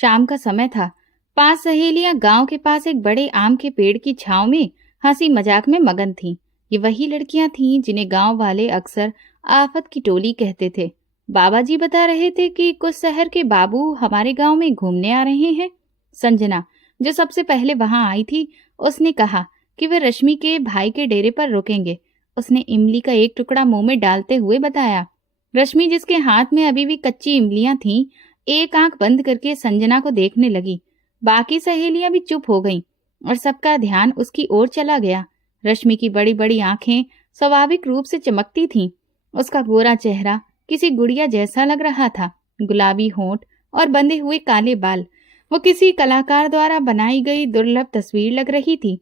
शाम का समय था। 5 सहेलियां गांव के पास एक बड़े आम के पेड़ की छांव में हंसी मजाक में मगन थीं। ये वही लड़कियां थीं जिन्हें गांव वाले अक्सर आफत की टोली कहते थे। बाबा जी बता रहे थे कि कुछ शहर के बाबू हमारे गांव में घूमने आ रहे हैं। संजना, जो सबसे पहले वहां आई थी, उसने कहा कि वे रश्मि के भाई के डेरे पर रुकेंगे। उसने इमली का एक टुकड़ा मुंह में डालते हुए बताया। रश्मि, जिसके हाथ में अभी भी कच्ची इमलियां थीं, एक आंख बंद करके संजना को देखने लगी। बाकी सहेलियां भी चुप हो गईं और सबका ध्यान उसकी ओर चला गया। रश्मि की बड़ी बड़ी आंखें स्वाभाविक रूप से चमकती थीं। उसका गोरा चेहरा किसी गुड़िया जैसा लग रहा था। गुलाबी होंठ और बंधे हुए काले बाल, वो किसी कलाकार द्वारा बनाई गई दुर्लभ तस्वीर लग रही थी।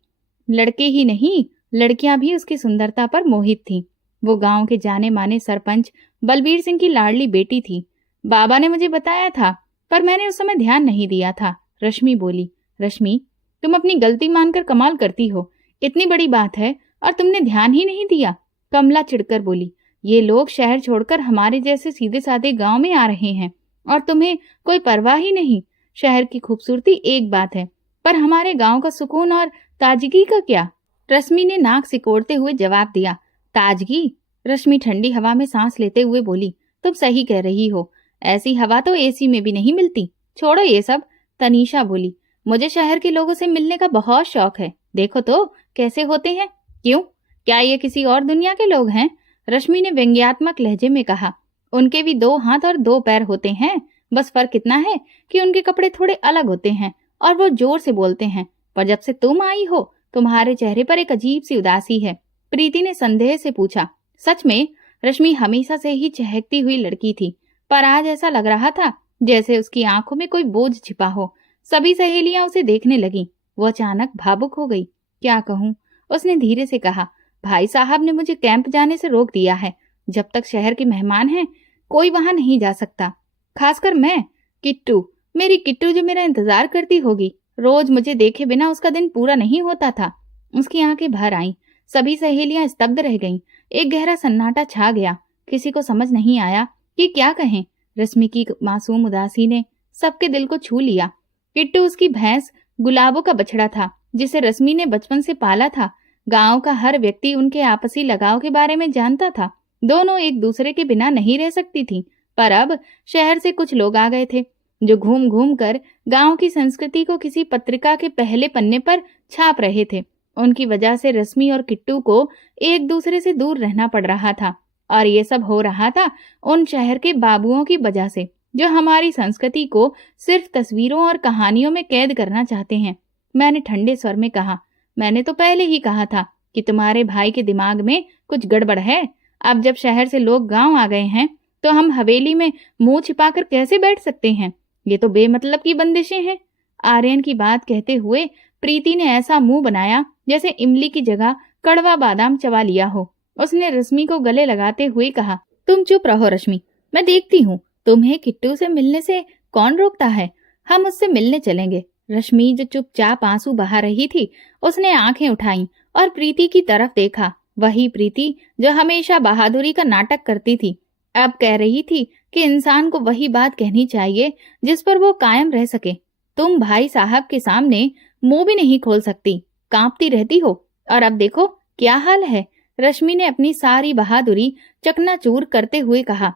लड़के ही नहीं, लड़कियां भी उसकी सुंदरता पर मोहित थीं। वो गांव के जाने माने सरपंच बलबीर सिंह की लाडली बेटी थी। बाबा ने मुझे बताया था, पर मैंने उस समय ध्यान नहीं दिया था। रश्मि बोली। रश्मि, तुम अपनी गलती मानकर कमाल करती हो। इतनी बड़ी बात है और तुमने ध्यान ही नहीं दिया। कमला चिढ़कर बोली। ये लोग शहर छोड़कर हमारे जैसे सीधे साधे गांव में आ रहे हैं और तुम्हें कोई परवाह ही नहीं। शहर की खूबसूरती एक बात है, पर हमारे गांव का सुकून और ताजगी का क्या? रश्मि ने नाक सिकोड़ते हुए जवाब दिया। ताजगी? रश्मि ठंडी हवा में सांस लेते हुए बोली। तुम सही कह रही हो। ऐसी हवा तो एसी में भी नहीं मिलती। छोड़ो ये सब। तनीषा बोली। मुझे शहर के लोगों से मिलने का बहुत शौक है। देखो तो कैसे होते हैं। क्यों, क्या ये किसी और दुनिया के लोग हैं? रश्मि ने व्यंग्यात्मक लहजे में कहा। उनके भी 2 हाथ और 2 पैर होते हैं। बस फर्क इतना है कि उनके कपड़े थोड़े अलग होते हैं और वो जोर से बोलते हैं। पर जब से तुम आई हो, तुम्हारे चेहरे पर एक अजीब सी उदासी है। प्रीति ने संदेह से पूछा। सच में, रश्मि हमेशा से ही चहकती हुई लड़की थी, पर आज ऐसा लग रहा था जैसे उसकी आंखों में कोई बोझ छिपा हो। सभी सहेलियां उसे देखने लगीं। वो अचानक भावुक हो गई। क्या कहूं, उसने धीरे से कहा। भाई साहब ने मुझे कैंप जाने से रोक दिया है। जब तक शहर के मेहमान हैं, कोई वहां नहीं जा सकता। खासकर मैं। किट्टू, मेरी किट्टू जो मेरा इंतजार करती होगी। रोज मुझे देखे बिना उसका दिन पूरा नहीं होता था। उसकी आंखें भर आईं। सभी सहेलियां स्तब्ध रह गईं। एक गहरा सन्नाटा छा गया। किसी को समझ नहीं आया कि क्या कहें। रश्मि की मासूम उदासी ने सबके दिल को छू लिया। किट्टू उसकी भैंस गुलाबों का बछड़ा था, जिसे रश्मि ने बचपन से पाला था। गांव का हर व्यक्ति उनके आपसी लगाव के बारे में जानता था। दोनों एक दूसरे के बिना नहीं रह सकती थीं। पर अब शहर से कुछ लोग आ गए थे, जो घूम घूम कर गांव की संस्कृति को किसी पत्रिका के पहले पन्ने पर छाप रहे थे। उनकी वजह से रश्मि और किट्टू को एक दूसरे से दूर रहना पड़ रहा था। और ये सब हो रहा था उन शहर के बाबुओं की वजह से, जो हमारी संस्कृति को सिर्फ तस्वीरों और कहानियों में कैद करना चाहते हैं। मैंने ठंडे स्वर में कहा। मैंने तो पहले ही कहा था कि तुम्हारे भाई के दिमाग में कुछ गड़बड़ है। अब जब शहर से लोग गांव आ गए हैं, तो हम हवेली में मुंह छिपाकर कैसे बैठ सकते हैं? ये तो बेमतलब की बंदिशें हैं। आर्यन की बात कहते हुए प्रीति ने ऐसा मुंह बनाया जैसे इमली की जगह कड़वा बादाम चबा लिया हो। उसने रश्मि को गले लगाते हुए कहा। तुम चुप रहो रश्मि, मैं देखती हूँ तुम्हें किट्टू से मिलने से कौन रोकता है। हम उससे मिलने चलेंगे। रश्मि, जो चुपचाप आंसू बहा रही थी, उसने आंखें उठाईं और प्रीति की तरफ देखा। वही प्रीति जो हमेशा बहादुरी का नाटक करती थी, अब कह रही थी कि इंसान को वही बात कहनी चाहिए जिस पर वो कायम रह सके। तुम भाई साहब के सामने मुंह भी नहीं खोल सकती, कांपती रहती हो, और अब देखो क्या हाल है। रश्मि ने अपनी सारी बहादुरी चकनाचूर करते हुए कहा।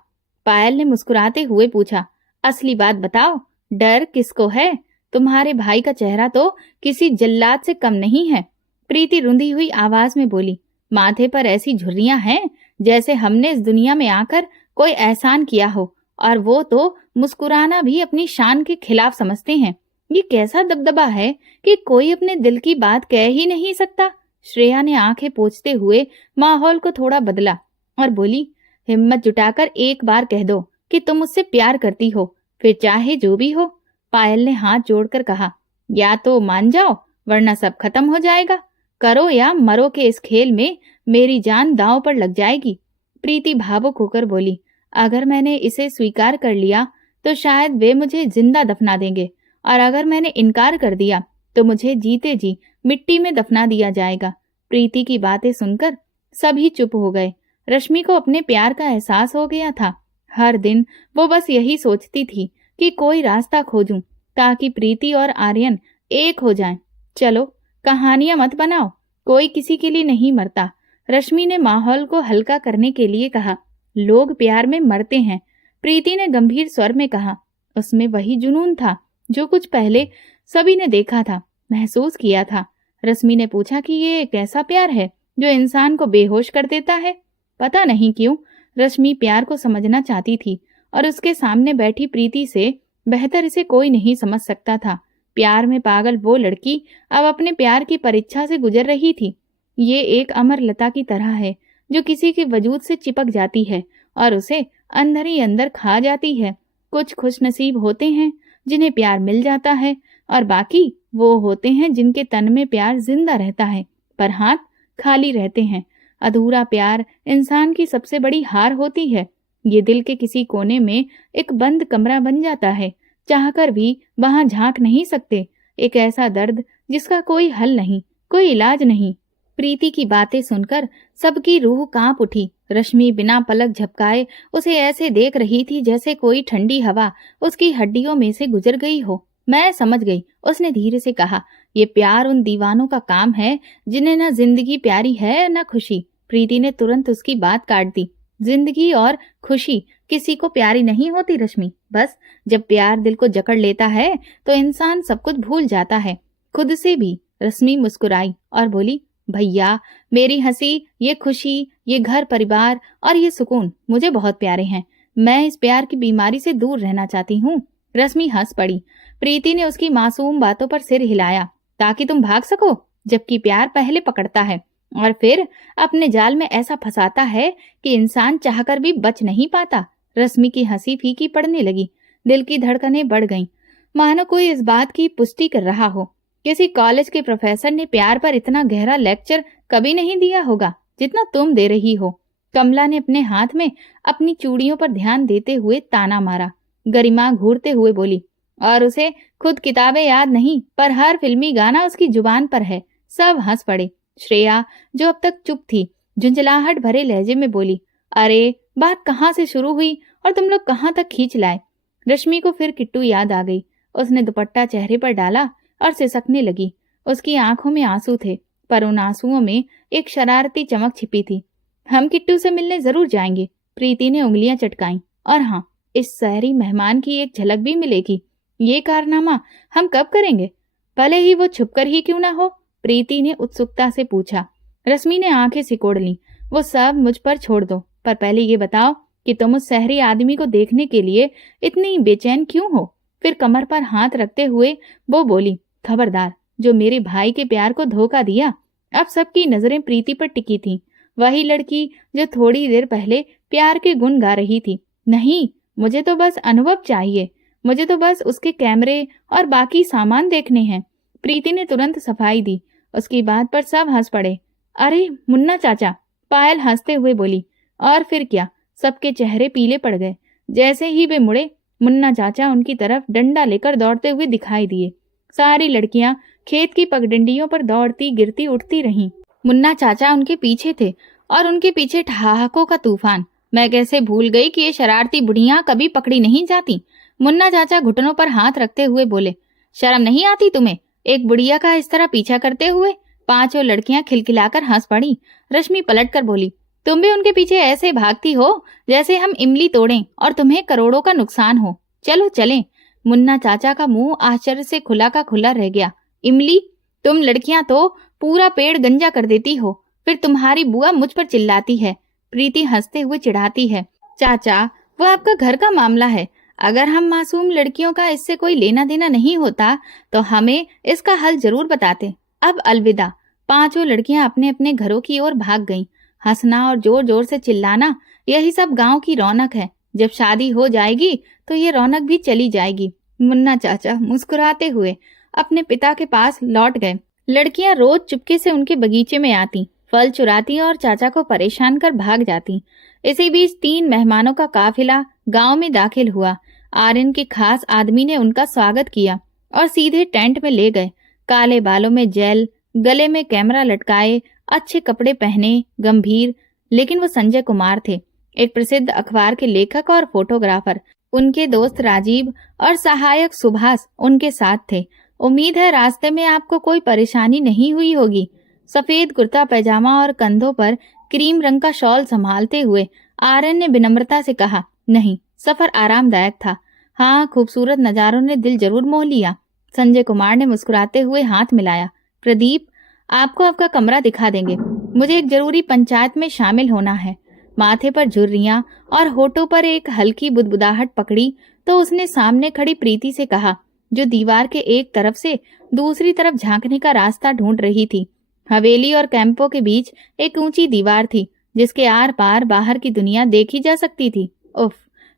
पायल ने मुस्कुराते हुए पूछा। असली बात बताओ, डर किसको है? तुम्हारे भाई का चेहरा तो किसी जल्लाद से कम नहीं है। प्रीति रुंधी हुई आवाज में बोली। माथे पर ऐसी झुर्रियां हैं जैसे हमने इस दुनिया में आकर कोई एहसान किया हो, और वो तो मुस्कुराना भी अपनी शान के खिलाफ समझते हैं। ये कैसा दबदबा है कि कोई अपने दिल की बात कह ही नहीं सकता। श्रेया ने आंखें पोंछते हुए माहौल को थोड़ा बदला और बोली। हिम्मत जुटाकर एक बार कह दो कि तुम मुझसे प्यार करती हो, फिर चाहे जो भी हो। पायल ने हाथ जोड़कर कहा। या तो मान जाओ, वरना सब खत्म हो जाएगा। करो या मरो के इस खेल में मेरी जान दांव पर लग जाएगी। प्रीति भावुक होकर बोली। अगर मैंने इसे स्वीकार कर लिया तो शायद वे मुझे जिंदा दफना देंगे, और अगर मैंने इनकार कर दिया तो मुझे जीते जी मिट्टी में दफना दिया जाएगा। प्रीति की बातें सुनकर सभी चुप हो गए। रश्मि को अपने प्यार का एहसास हो गया था। हर दिन वो बस यही सोचती थी कि कोई रास्ता खोजूं, ताकि प्रीति और आर्यन एक हो जाएं। चलो, कहानियां मत बनाओ, कोई किसी के लिए नहीं मरता। रश्मि ने माहौल को हल्का करने के लिए कहा। लोग प्यार में मरते हैं, प्रीति ने गंभीर स्वर में कहा। उसमें वही जुनून था जो कुछ पहले सभी ने देखा था, महसूस किया था। रश्मि ने पूछा कि ये एक ऐसा प्यार है जो इंसान को बेहोश कर देता है। पता नहीं क्यों रश्मि प्यार को समझना चाहती थी और उसके सामने बैठी प्रीति से बेहतर इसे कोई नहीं समझ सकता था। प्यार में पागल वो लड़की अब अपने प्यार की परीक्षा से गुजर रही थी। ये एक अमर लता की तरह है जो किसी के वजूद से चिपक जाती है और उसे अंदर ही अंदर खा जाती है। कुछ खुशनसीब होते हैं जिन्हें प्यार मिल जाता है और बाकी वो होते हैं जिनके तन में प्यार जिंदा रहता है पर हाथ खाली रहते हैं। अधूरा प्यार इंसान की सबसे बड़ी हार होती है। ये दिल के किसी कोने में एक बंद कमरा बन जाता है, चाहकर भी वहां झांक नहीं सकते। एक ऐसा दर्द जिसका कोई हल नहीं, कोई इलाज नहीं। प्रीति की बातें सुनकर सबकी रूह कांप उठी। रश्मि बिना पलक झपकाए उसे ऐसे देख रही थी जैसे कोई ठंडी हवा उसकी हड्डियों में से गुजर गई हो। मैं समझ गई, उसने धीरे से कहा। ये प्यार उन दीवानों का काम है जिन्हें न जिंदगी प्यारी है न खुशी। प्रीति ने तुरंत उसकी बात काट दी। जिंदगी और खुशी किसी को प्यारी नहीं होती रश्मि। बस जब प्यार दिल को जकड़ लेता है तो इंसान सब कुछ भूल जाता है, खुद से भी। रश्मि मुस्कुराई और बोली, भैया मेरी हंसी, ये खुशी, ये घर परिवार और ये सुकून मुझे बहुत प्यारे हैं। मैं इस प्यार की बीमारी से दूर रहना चाहती हूँ। रश्मि हंस पड़ी। प्रीति ने उसकी मासूम बातों पर सिर हिलाया। ताकि तुम भाग सको, जबकि प्यार पहले पकड़ता है और फिर अपने जाल में ऐसा फंसाता है कि इंसान चाहकर भी बच नहीं पाता। रश्मि की हंसी फीकी पड़ने लगी। दिल की धड़कनें बढ़ गईं, मानो कोई इस बात की पुष्टि कर रहा हो। किसी कॉलेज के प्रोफेसर ने प्यार पर इतना गहरा लेक्चर कभी नहीं दिया होगा जितना तुम दे रही हो। कमला ने अपने हाथ में अपनी चूड़ियों पर ध्यान देते हुए ताना मारा। गरिमा घूरते हुए बोली, और उसे खुद किताबें याद नहीं पर हर फिल्मी गाना उसकी जुबान पर है। सब हंस पड़े। श्रेया जो अब तक चुप थी, झुंझलाहट भरे लहजे में बोली, अरे बात कहाँ से शुरू हुई और तुम लोग कहाँ तक खींच लाए। रश्मि को फिर किट्टू याद आ गई। उसने दुपट्टा चेहरे पर डाला और सिसकने लगी। उसकी आंखों में आंसू थे पर उन आंसुओं में एक शरारती चमक छिपी थी। हम किट्टू से मिलने जरूर जाएंगे। प्रीति ने उंगलियां चटकाईं। और हाँ, इस शहरी मेहमान की एक झलक भी मिलेगी। ये कारनामा हम कब करेंगे, भले ही वो छुपकर ही क्यों ना हो। प्रीति ने उत्सुकता से पूछा। रश्मि ने आंखें सिकोड़ लीं। वो सब मुझ पर छोड़ दो, पर पहले ये बताओ कि तुम उस शहरी आदमी को देखने के लिए इतनी बेचैन क्यों हो। फिर कमर पर हाथ रखते हुए वो बोली, खबरदार, जो मेरे भाई के प्यार को धोखा दिया। अब सबकी नजरें प्रीति पर टिकी थीं। वही लड़की जो थोड़ी देर पहले प्यार के गुण गा रही थी। नहीं, मुझे तो बस अनुभव चाहिए। मुझे तो बस उसके कैमरे और बाकी सामान देखने हैं। प्रीति ने तुरंत सफाई दी। उसकी बात पर सब हंस पड़े। अरे मुन्ना चाचा, पायल हंसते हुए बोली। और फिर क्या, सबके चेहरे पीले पड़ गए। जैसे ही वे मुड़े, मुन्ना चाचा उनकी तरफ डंडा लेकर दौड़ते हुए दिखाई दिए। सारी लड़कियां खेत की पगडंडियों पर दौड़ती गिरती उठती रहीं। मुन्ना चाचा उनके पीछे थे और उनके पीछे ठहाकों का तूफान। मैं कैसे भूल गई कि ये शरारती बुढ़ियां कभी पकड़ी नहीं जाती। मुन्ना चाचा घुटनों पर हाथ रखते हुए बोले, शर्म नहीं आती तुम्हें, एक बुढ़िया का इस तरह पीछा करते हुए। पांचों लड़कियां खिलखिलाकर हंस पड़ी। रश्मि पलटकर बोली, तुम भी उनके पीछे ऐसे भागती हो जैसे हम इमली तोड़ें और तुम्हें करोड़ों का नुकसान हो। चलो चलें। मुन्ना चाचा का मुंह आश्चर्य से खुला का खुला रह गया। इमली? तुम लड़कियां तो पूरा पेड़ गंजा कर देती हो, फिर तुम्हारी बुआ मुझ पर चिल्लाती है। प्रीति हंसते हुए चिढ़ाती है, चाचा वो आपका घर का मामला है। अगर हम मासूम लड़कियों का इससे कोई लेना देना नहीं होता तो हमें इसका हल जरूर बताते। अब अलविदा। पांचों लड़कियां अपने अपने घरों की ओर भाग गईं। हंसना और जोर जोर से चिल्लाना, यही सब गांव की रौनक है। जब शादी हो जाएगी तो ये रौनक भी चली जाएगी। मुन्ना चाचा मुस्कुराते हुए अपने पिता के पास लौट गए। लड़कियां रोज चुपके से उनके बगीचे में आती, फल चुराती और चाचा को परेशान कर भाग जाती। इसी बीच 3 मेहमानों का काफिला गांव में दाखिल हुआ। आर्यन के खास आदमी ने उनका स्वागत किया और सीधे टेंट में ले गए। काले बालों में जेल, गले में कैमरा लटकाए, अच्छे कपड़े पहने, गंभीर, लेकिन वो संजय कुमार थे, एक प्रसिद्ध अखबार के लेखक और फोटोग्राफर। उनके दोस्त राजीव और सहायक सुभाष उनके साथ थे। उम्मीद है रास्ते में आपको कोई परेशानी नहीं हुई होगी। सफेद कुर्ता पैजामा और कंधों पर क्रीम रंग का शॉल संभालते हुए आर्यन ने विनम्रता से कहा, नहीं, सफर आरामदायक था। हाँ, खूबसूरत नजारों ने दिल जरूर मोह लिया। संजय कुमार ने मुस्कुराते हुए हाथ मिलाया। प्रदीप, आपको आपका कमरा दिखा देंगे। मुझे एक जरूरी पंचायत में शामिल होना है। माथे पर झुर्रियां और होठों पर एक हल्की बुदबुदाहट पकड़ी तो उसने सामने खड़ी प्रीति से कहा, जो दीवार के एक तरफ से दूसरी तरफ झांकने का रास्ता ढूंढ रही थी। हवेली और कैंपों के बीच एक ऊंची दीवार थी जिसके आर पार बाहर की दुनिया देखी जा सकती थी। उफ,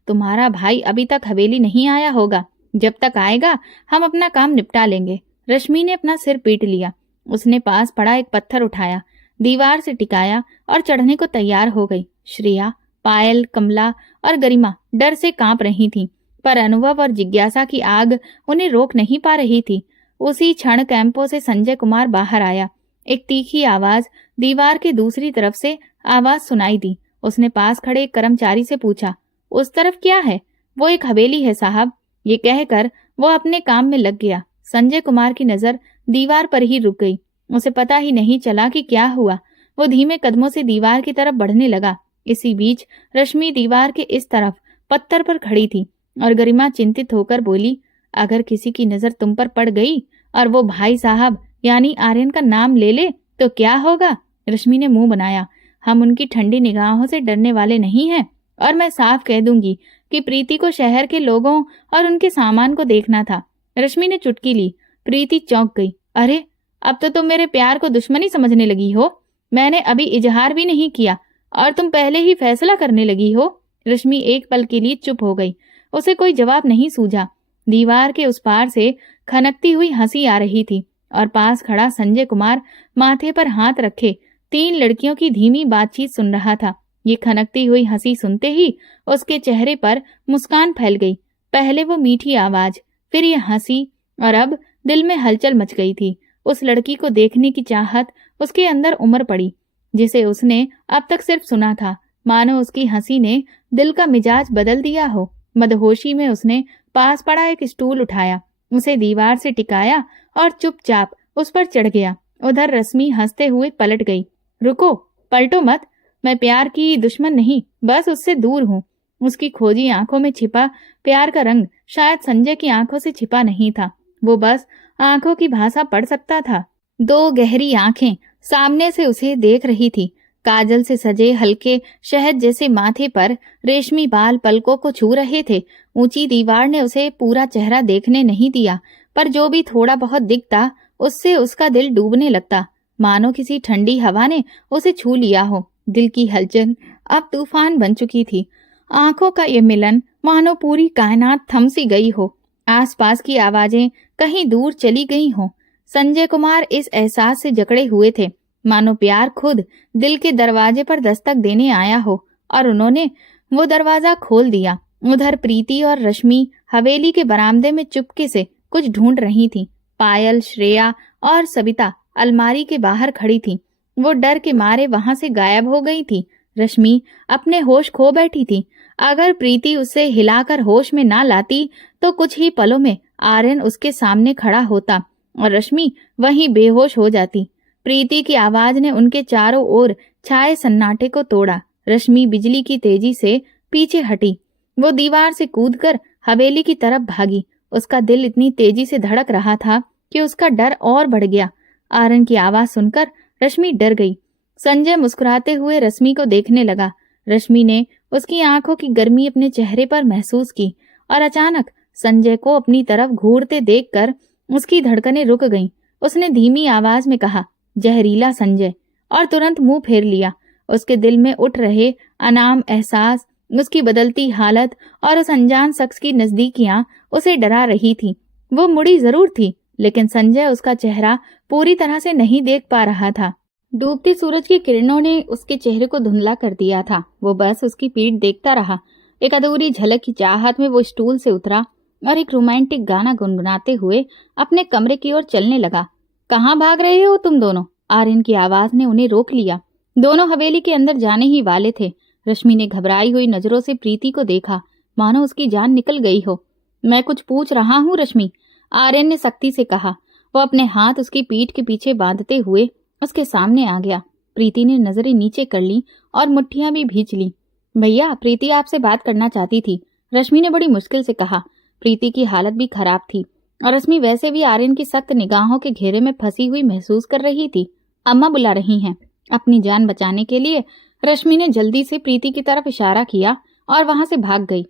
तुम्हारा भाई अभी तक हवेली नहीं आया होगा। जब तक आएगा हम अपना काम निपटा लेंगे। रश्मि ने अपना सिर पीट लिया। उसने पास पड़ा एक पत्थर उठाया, दीवार से टिकाया और चढ़ने को तैयार हो गई। श्रेया, पायल, कमला और गरिमा डर से कांप रही थीं, पर अनुभव और जिज्ञासा की आग उन्हें रोक नहीं पा रही थी। उसी क्षण कैंपों से संजय कुमार बाहर आया। एक तीखी आवाज दीवार के दूसरी तरफ से आवाज सुनाई दी। उसने पास खड़े एक कर्मचारी से पूछा, उस तरफ क्या है? वो एक हवेली है साहब। ये कहकर वो अपने काम में लग गया। संजय कुमार की नजर दीवार पर ही रुक गई। उसे पता ही नहीं चला कि क्या हुआ। वो धीमे कदमों से दीवार की तरफ बढ़ने लगा। इसी बीच रश्मि दीवार के इस तरफ पत्थर पर खड़ी थी और गरिमा चिंतित होकर बोली, अगर किसी की नजर तुम पर पड़ गई और वो भाई साहब यानी आर्यन का नाम ले ले तो क्या होगा? रश्मि ने मुंह बनाया। हम उनकी ठंडी निगाहों से डरने वाले नहीं हैं और मैं साफ कह दूंगी कि प्रीति को शहर के लोगों और उनके सामान को देखना था। रश्मि ने चुटकी ली। प्रीति चौंक गई। अरे, अब तो तुम मेरे प्यार को दुश्मनी समझने लगी हो। मैंने अभी इजहार भी नहीं किया और तुम पहले ही फैसला करने लगी हो। रश्मि एक पल के लिए चुप हो गई। उसे कोई जवाब नहीं सूझा। दीवार के उस पार से खनकती हुई हंसी आ रही थी और पास खड़ा संजय कुमार माथे पर हाथ रखे 3 लड़कियों की धीमी बातचीत सुन रहा था। ये खनकती हुई हंसी सुनते ही उसके चेहरे पर मुस्कान फैल गई। पहले वो मीठी आवाज, फिर ये हंसी, और अब दिल में हलचल मच गई थी। उस लड़की को देखने की चाहत उसके अंदर उमड़ पड़ी जिसे उसने अब तक सिर्फ सुना था। मानो उसकी हंसी ने दिल का मिजाज बदल दिया हो। मदहोशी में उसने पास पड़ा एक स्टूल उठाया, उसे दीवार से टिकाया और चुपचाप उस पर चढ़ गया। उधर रश्मि हंसते हुए पलट गई। रुको, पलटो मत। मैं प्यार की दुश्मन नहीं, बस उससे दूर हूँ। उसकी खोजी आंखों में छिपा प्यार का रंग शायद संजय की आंखों से छिपा नहीं था। वो बस आंखों की भाषा पढ़ सकता था। 2 गहरी आंखें सामने से उसे देख रही थी। काजल से सजे हल्के शहद जैसे माथे पर रेशमी बाल पलकों को छू रहे थे। ऊंची दीवार ने उसे पूरा चेहरा देखने नहीं दिया, पर जो भी थोड़ा बहुत दिखता उससे उसका दिल डूबने लगता, मानो किसी ठंडी हवा ने उसे छू लिया हो। दिल की हलचल अब तूफान बन चुकी थी। आंखों का ये मिलन मानो पूरी कायनात थम सी गई हो। आसपास की आवाजें कहीं दूर चली गई हों। संजय कुमार इस एहसास से जकड़े हुए थे मानो प्यार खुद दिल के दरवाजे पर दस्तक देने आया हो और उन्होंने वो दरवाजा खोल दिया। उधर प्रीति और रश्मि हवेली के बरामदे में चुपके से कुछ ढूंढ रही थीं। पायल, श्रेया और सविता अलमारी के बाहर खड़ी थीं। वो डर के मारे वहां से गायब हो गई थी। रश्मि अपने होश खो बैठी थी। अगर प्रीति उसे हिलाकर होश में ना लाती तो कुछ ही पलों में आर्यन उसके सामने खड़ा होता और रश्मि वहीं बेहोश हो जाती। प्रीति की आवाज ने उनके चारों ओर छाए सन्नाटे को तोड़ा। रश्मि बिजली की तेजी से पीछे हटी। वो दीवार से कूदकर हवेली की तरफ भागी। उसका दिल इतनी तेजी से धड़क रहा था कि उसका डर और बढ़ गया। आर्यन की आवाज सुनकर रश्मि डर गई। संजय मुस्कुराते हुए रश्मि को देखने लगा। रश्मि ने उसकी आंखों की गर्मी अपने चेहरे पर महसूस की और अचानक संजय को अपनी तरफ घूरते देखकर उसकी धड़कनें रुक गईं। उसने धीमी आवाज में कहा, जहरीला संजय, और तुरंत मुंह फेर लिया। उसके दिल में उठ रहे अनाम एहसास, उसकी बदलती हालत और उस अनजान शख्स की नजदीकियां उसे डरा रही थी। वो मुड़ी जरूर थी, लेकिन संजय उसका चेहरा पूरी तरह से नहीं देख पा रहा था। डूबते सूरज की किरणों ने उसके चेहरे को धुंधला कर दिया था। वो बस उसकी पीठ देखता रहा। एक अधूरी झलक की चाहत में वो स्टूल से उतरा और एक रोमांटिक गाना गुनगुनाते हुए अपने कमरे की ओर चलने लगा। कहाँ भाग रहे हो तुम दोनों? आर्यन की आवाज ने उन्हें रोक लिया। दोनों हवेली के अंदर जाने ही वाले थे। रश्मि ने घबराई हुई नजरों से प्रीति को देखा। मानो उसकी जान निकल गई हो। मैं कुछ पूछ रहा हूँ रश्मि, आर्यन ने सख्ती से कहा। वो अपने हाथ उसकी पीठ के पीछे बांधते हुए उसके सामने आ गया। प्रीति ने नजरें नीचे कर ली और मुट्ठियां भी भींच ली। भैया, प्रीति आपसे बात करना चाहती थी, रश्मि ने बड़ी मुश्किल से कहा। प्रीति की हालत भी खराब थी और रश्मि वैसे भी आर्यन की सख्त निगाहों के घेरे में फंसी हुई महसूस कर रही थी। अम्मा बुला रही हैं। अपनी जान बचाने के लिए रश्मि ने जल्दी से प्रीति की तरफ इशारा किया और वहां से भाग गई।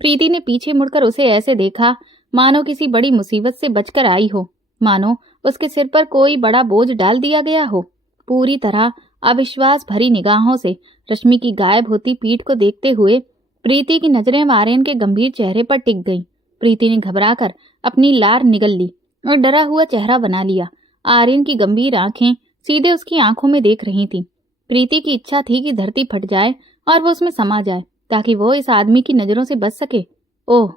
प्रीति ने पीछे मुड़कर उसे ऐसे देखा मानो किसी बड़ी मुसीबत से बचकर आई हो, मानो उसके सिर पर कोई बड़ा बोझ डाल दिया गया हो। पूरी तरह अविश्वास भरी निगाहों से रश्मि की गायब होती पीठ को देखते हुए प्रीति की नजरें आर्यन के गंभीर चेहरे पर टिक गईं। प्रीति ने घबराकर अपनी लार निगल ली और डरा हुआ चेहरा बना लिया। आर्यन की गंभीर आंखें सीधे उसकी आंखों में देख रही थीं। प्रीति की इच्छा थी कि धरती फट जाए और वो उसमें समा जाए ताकि वो इस आदमी की नजरों से बच सके। ओह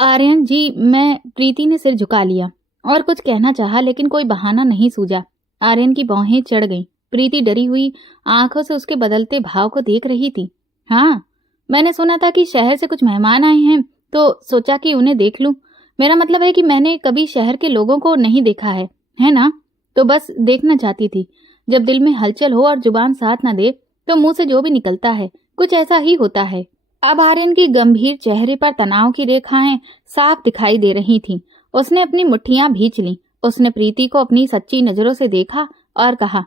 आर्यन जी, मैं, प्रीति ने सिर झुका लिया और कुछ कहना चाहा लेकिन कोई बहाना नहीं सूझा। आर्यन की भौहें चढ़ गईं। प्रीति डरी हुई आंखों से उसके बदलते भाव को देख रही थी। हाँ, मैंने सुना था कि शहर से कुछ मेहमान आए हैं, तो सोचा कि उन्हें देख लूं। मेरा मतलब है कि मैंने कभी शहर के लोगों को नहीं देखा है ना? तो बस देखना चाहती थी। जब दिल में हलचल हो और जुबान साथ न दे तो मुंह से जो भी निकलता है कुछ ऐसा ही होता है। अब आर्यन की गंभीर चेहरे पर तनाव की रेखाएं साफ दिखाई दे रही थीं। उसने अपनी मुट्ठियां भींच लीं। उसने प्रीति को अपनी सच्ची नजरों से देखा और कहा,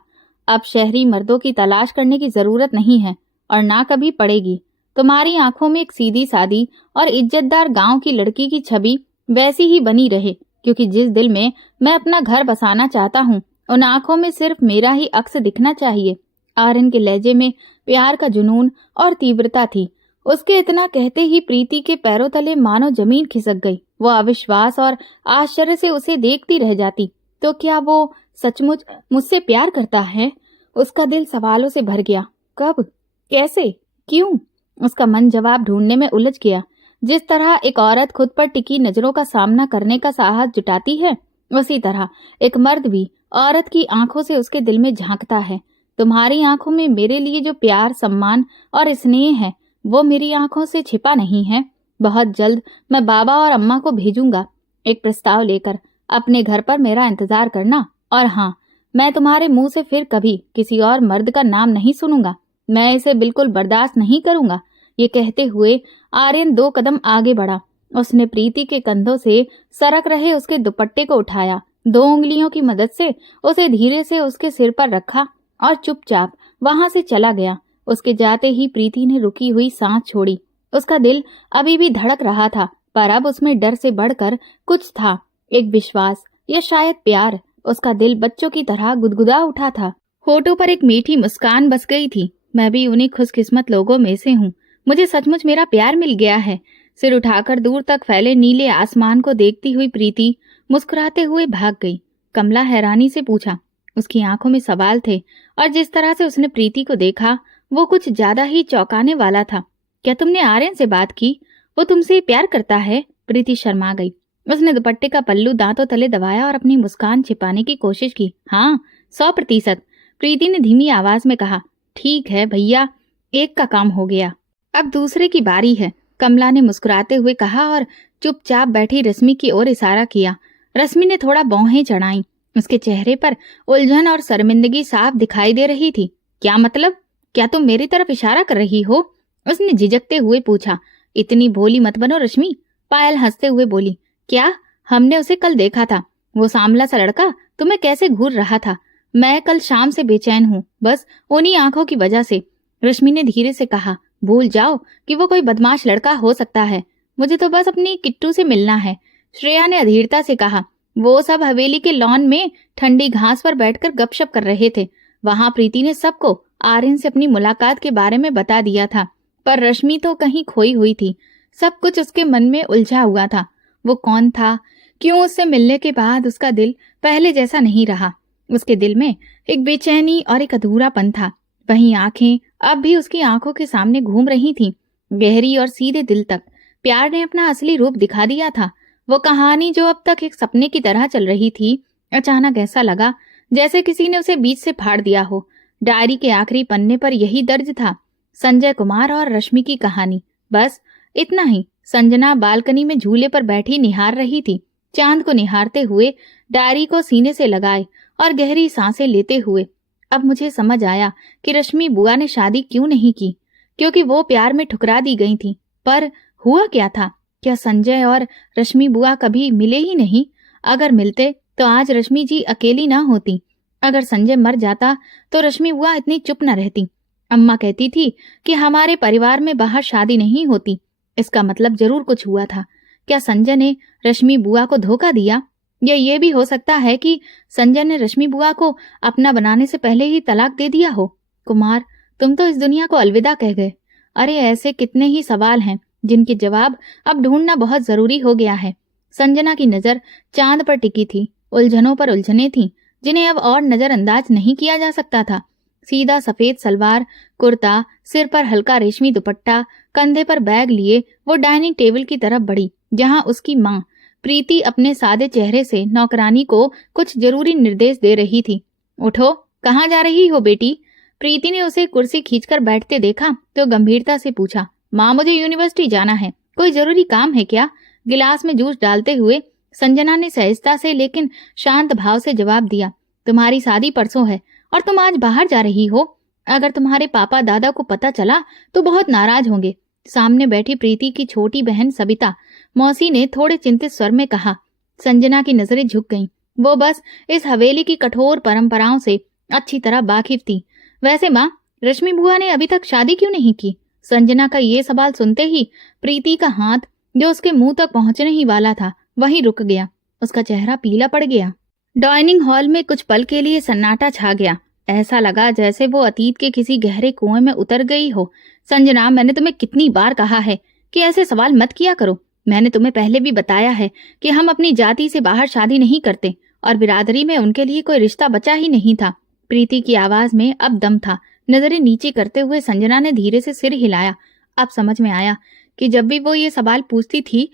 अब शहरी मर्दों की तलाश करने की जरूरत नहीं है और ना कभी पड़ेगी। तुम्हारी आंखों में एक सीधी सादी और इज्जतदार गांव की लड़की की छवि वैसी ही बनी रहे, क्योंकि जिस दिल में मैं अपना घर बसाना चाहता हूँ उन आंखों में सिर्फ मेरा ही अक्स दिखना चाहिए। आर्यन के लहजे में प्यार का जुनून और तीव्रता थी। उसके इतना कहते ही प्रीति के पैरों तले मानो जमीन खिसक गई। वो अविश्वास और आश्चर्य से उसे देखती रह जाती। तो क्या वो सचमुच मुझसे प्यार करता है? उसका दिल सवालों से भर गया। कब, कैसे, क्यों? उसका मन जवाब ढूंढने में उलझ गया। जिस तरह एक औरत खुद पर टिकी नजरों का सामना करने का साहस जुटाती है, उसी तरह एक मर्द भी औरत की आंखों से उसके दिल में झांकता है। तुम्हारी आंखों में मेरे लिए जो प्यार, सम्मान और स्नेह है वो मेरी आंखों से छिपा नहीं है। बहुत जल्द मैं बाबा और अम्मा को भेजूंगा एक प्रस्ताव लेकर। अपने घर पर मेरा इंतजार करना। और हाँ, मैं तुम्हारे मुंह से फिर कभी किसी और मर्द का नाम नहीं सुनूंगा। मैं इसे बिल्कुल बर्दाश्त नहीं करूंगा। ये कहते हुए आर्यन 2 कदम आगे बढ़ा। उसने प्रीति के कंधों से सरक रहे उसके दुपट्टे को उठाया, 2 उंगलियों की मदद से उसे धीरे से उसके सिर पर रखा और चुपचाप वहां से चला गया। उसके जाते ही प्रीति ने रुकी हुई सांस छोड़ी। उसका दिल अभी भी धड़क रहा था, पर अब उसमें डर से बढ़कर कुछ था, एक विश्वास या शायद प्यार। उसका दिल बच्चों की तरह गुदगुदा उठा था। होठों पर एक मीठी मुस्कान बस गई थी। मैं भी उन्हीं खुशकिस्मत लोगों में से हूँ। मुझे सचमुच मेरा प्यार मिल गया है। सिर उठाकर दूर तक फैले नीले आसमान को देखती हुई प्रीति मुस्कुराते हुए भाग गई। कमला हैरानी से पूछा। उसकी आंखों में सवाल थे और जिस तरह से उसने प्रीति को देखा वो कुछ ज्यादा ही चौंकाने वाला था। क्या तुमने आर्यन से बात की? वो तुमसे प्यार करता है? प्रीति शर्मा गई। उसने दुपट्टे का पल्लू दांतों तले दबाया और अपनी मुस्कान छिपाने की कोशिश की। हाँ, 100%, प्रीति ने धीमी आवाज में कहा। ठीक है भैया, एक का काम हो गया, अब दूसरे की बारी है, कमला ने मुस्कुराते हुए कहा और चुपचाप बैठी रश्मि की ओर इशारा किया। रश्मि ने थोड़ा भौहें चढ़ाई। उसके चेहरे पर उलझन और शर्मिंदगी साफ दिखाई दे रही थी। क्या मतलब? क्या तुम मेरी तरफ इशारा कर रही हो? उसने झिझकते हुए पूछा। इतनी भोली मत बनो रश्मि, पायल हंसते हुए बोली। क्या? हमने उसे कल देखा था। वो सांवला सा लड़का तुम्हें कैसे घूर रहा था। मैं कल शाम से बेचैन हूँ, बस उन्हीं आंखों की वजह से। रश्मि ने धीरे से कहा। भूल जाओ कि वो कोई बदमाश लड़का हो सकता है। मुझे तो बस अपनी किट्टू से मिलना है, श्रेया ने अधीरता से कहा। वो सब हवेली के लॉन में ठंडी घास पर बैठकर गपशप कर रहे थे। वहां प्रीति ने सबको आर्यन से अपनी मुलाकात के बारे में बता दिया था, पर रश्मि तो कहीं खोई हुई थी। सब कुछ उसके मन में उलझा हुआ था। वो कौन था? क्यों उससे मिलने के बाद उसका दिल पहले जैसा नहीं रहा? उसके दिल में एक बेचैनी और एक अधूरापन था। वहीं आंखें अब भी उसकी आंखों के सामने घूम रही थीं, गहरी और सीधे दिल तक। प्यार ने अपना असली रूप दिखा दिया था। वो कहानी जो अब तक एक सपने की तरह चल रही थी, अचानक ऐसा लगा जैसे किसी ने उसे बीच से फाड़ दिया हो। डायरी के आखिरी पन्ने पर यही दर्ज था, संजय कुमार और रश्मि की कहानी। बस इतना ही, संजना बालकनी में झूले पर बैठी निहार रही थी। चांद को निहारते हुए, डायरी को सीने से लगाए और गहरी सांसें लेते हुए। अब मुझे समझ आया कि रश्मि बुआ ने शादी क्यों नहीं की, क्योंकि वो प्यार में ठुकरा दी गई थी। पर हुआ क्या था? क्या संजय और रश्मि बुआ कभी मिले ही नहीं? अगर मिलते तो आज रश्मि जी अकेली ना होती। अगर संजय मर जाता तो रश्मि बुआ इतनी चुप न रहती। अम्मा कहती थी कि हमारे परिवार में बाहर शादी नहीं होती। इसका मतलब जरूर कुछ हुआ था। क्या संजय ने रश्मि बुआ को धोखा दिया? या ये भी हो सकता है कि संजय ने रश्मि बुआ को अपना बनाने से पहले ही तलाक दे दिया हो। कुमार, तुम तो इस दुनिया को अलविदा कह गए। अरे ऐसे कितने ही सवाल हैं जिनके जवाब अब ढूंढना बहुत जरूरी हो गया है। संजना की नजर चांद पर टिकी थी। उलझनों पर उलझनें थीं जिन्हें अब और नजरअंदाज नहीं किया जा सकता था। सीधा सफेद सलवार कुर्ता, सिर पर हल्का रेशमी दुपट्टा, कंधे पर बैग लिए वो डाइनिंग टेबल की तरफ बढ़ी, जहां उसकी माँ प्रीति अपने सादे चेहरे से नौकरानी को कुछ जरूरी निर्देश दे रही थी। उठो, कहाँ जा रही हो बेटी? प्रीति ने उसे कुर्सी खींचकर बैठते देखा तो गंभीरता से पूछा। माँ, मुझे यूनिवर्सिटी जाना है। कोई जरूरी काम है क्या? गिलास में जूस डालते हुए संजना ने सहजता से लेकिन शांत भाव से जवाब दिया। तुम्हारी शादी परसों है और तुम आज बाहर जा रही हो। अगर तुम्हारे पापा दादा को पता चला तो बहुत नाराज होंगे। सामने बैठी प्रीति की छोटी बहन सबिता मौसी ने थोड़े चिंतित स्वर में कहा। संजना की नजरें झुक गईं। वो बस इस हवेली की कठोर परंपराओं से अच्छी तरह वाकिफ थी। वैसे माँ, रश्मि बुआ ने अभी तक शादी क्यों नहीं की? संजना का ये सवाल सुनते ही प्रीति का हाथ जो उसके मुंह तक पहुंचने ही वाला था वहीं रुक गया। उसका चेहरा पीला पड़ गया। डाइनिंग हॉल में कुछ पल के लिए सन्नाटा छा गया। ऐसा लगा जैसे वो अतीत के किसी गहरे कुएं में उतर गई हो। संजना, मैंने तुम्हें कितनी बार कहा है कि ऐसे सवाल मत किया करो। मैंने तुम्हें पहले भी बताया है कि हम अपनी जाति से बाहर शादी नहीं करते और बिरादरी में उनके लिए कोई रिश्ता बचा ही नहीं था। प्रीति की आवाज में अब दम था। नजरें नीचे करते हुए संजना ने धीरे से सिर हिलाया। अब समझ में आया कि जब भी वो ये सवाल पूछती थी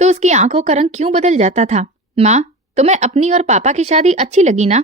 तो उसकी आंखों का रंग क्यों बदल जाता था। माँ, तुम्हें अपनी और पापा की शादी अच्छी लगी ना?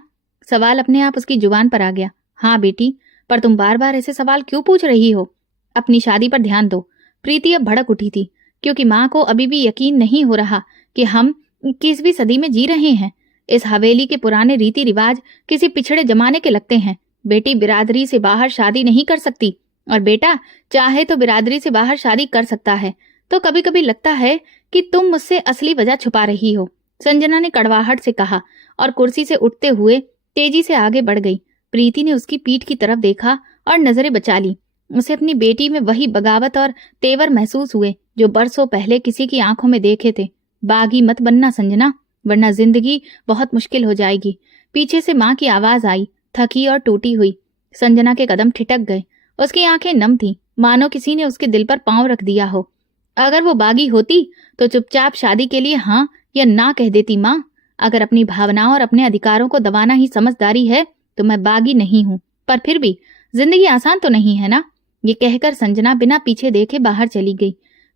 सवाल अपने आप उसकी जुबान पर आ गया। हाँ बेटी, पर तुम बार बार ऐसे सवाल क्यों पूछ रही हो? अपनी शादी पर ध्यान दो। प्रीति अब भड़क उठी थी, क्योंकि माँ को अभी भी यकीन नहीं हो रहा कि हम 21वीं सदी में जी रहे हैं। इस हवेली के पुराने रीति रिवाज किसी पिछड़े जमाने के लगते हैं। बेटी बिरादरी से बाहर शादी नहीं कर सकती, और बेटा चाहे तो बिरादरी से बाहर शादी कर सकता है। तो कभी कभी लगता है कि तुम मुझसे असली वजह छुपा रही हो, संजना ने कड़वाहट से कहा और कुर्सी से उठते हुए तेजी से आगे बढ़ गई। प्रीति ने उसकी पीठ की तरफ देखा और नजरें बचा ली। उसे अपनी बेटी में वही बगावत और तेवर महसूस हुए जो बरसों पहले किसी की आंखों में देखे थे। बागी मत बनना संजना, वरना जिंदगी बहुत मुश्किल हो जाएगी। पीछे से माँ की आवाज आई, थकी और टूटी हुई। संजना के कदम ठिठक गए। उसकी आंखें नम थीं, मानो किसी ने उसके दिल पर पांव रख दिया हो। अगर वो बागी होती तो चुपचाप शादी के लिए हाँ या ना कह देती। माँ, अगर अपनी भावनाओं और अपने अधिकारों को दबाना ही समझदारी है तो मैं बागी नहीं हूँ, पर फिर भी जिंदगी आसान तो नहीं है ना। ये कहकर संजना बिना पीछे देखे बाहर चली गई।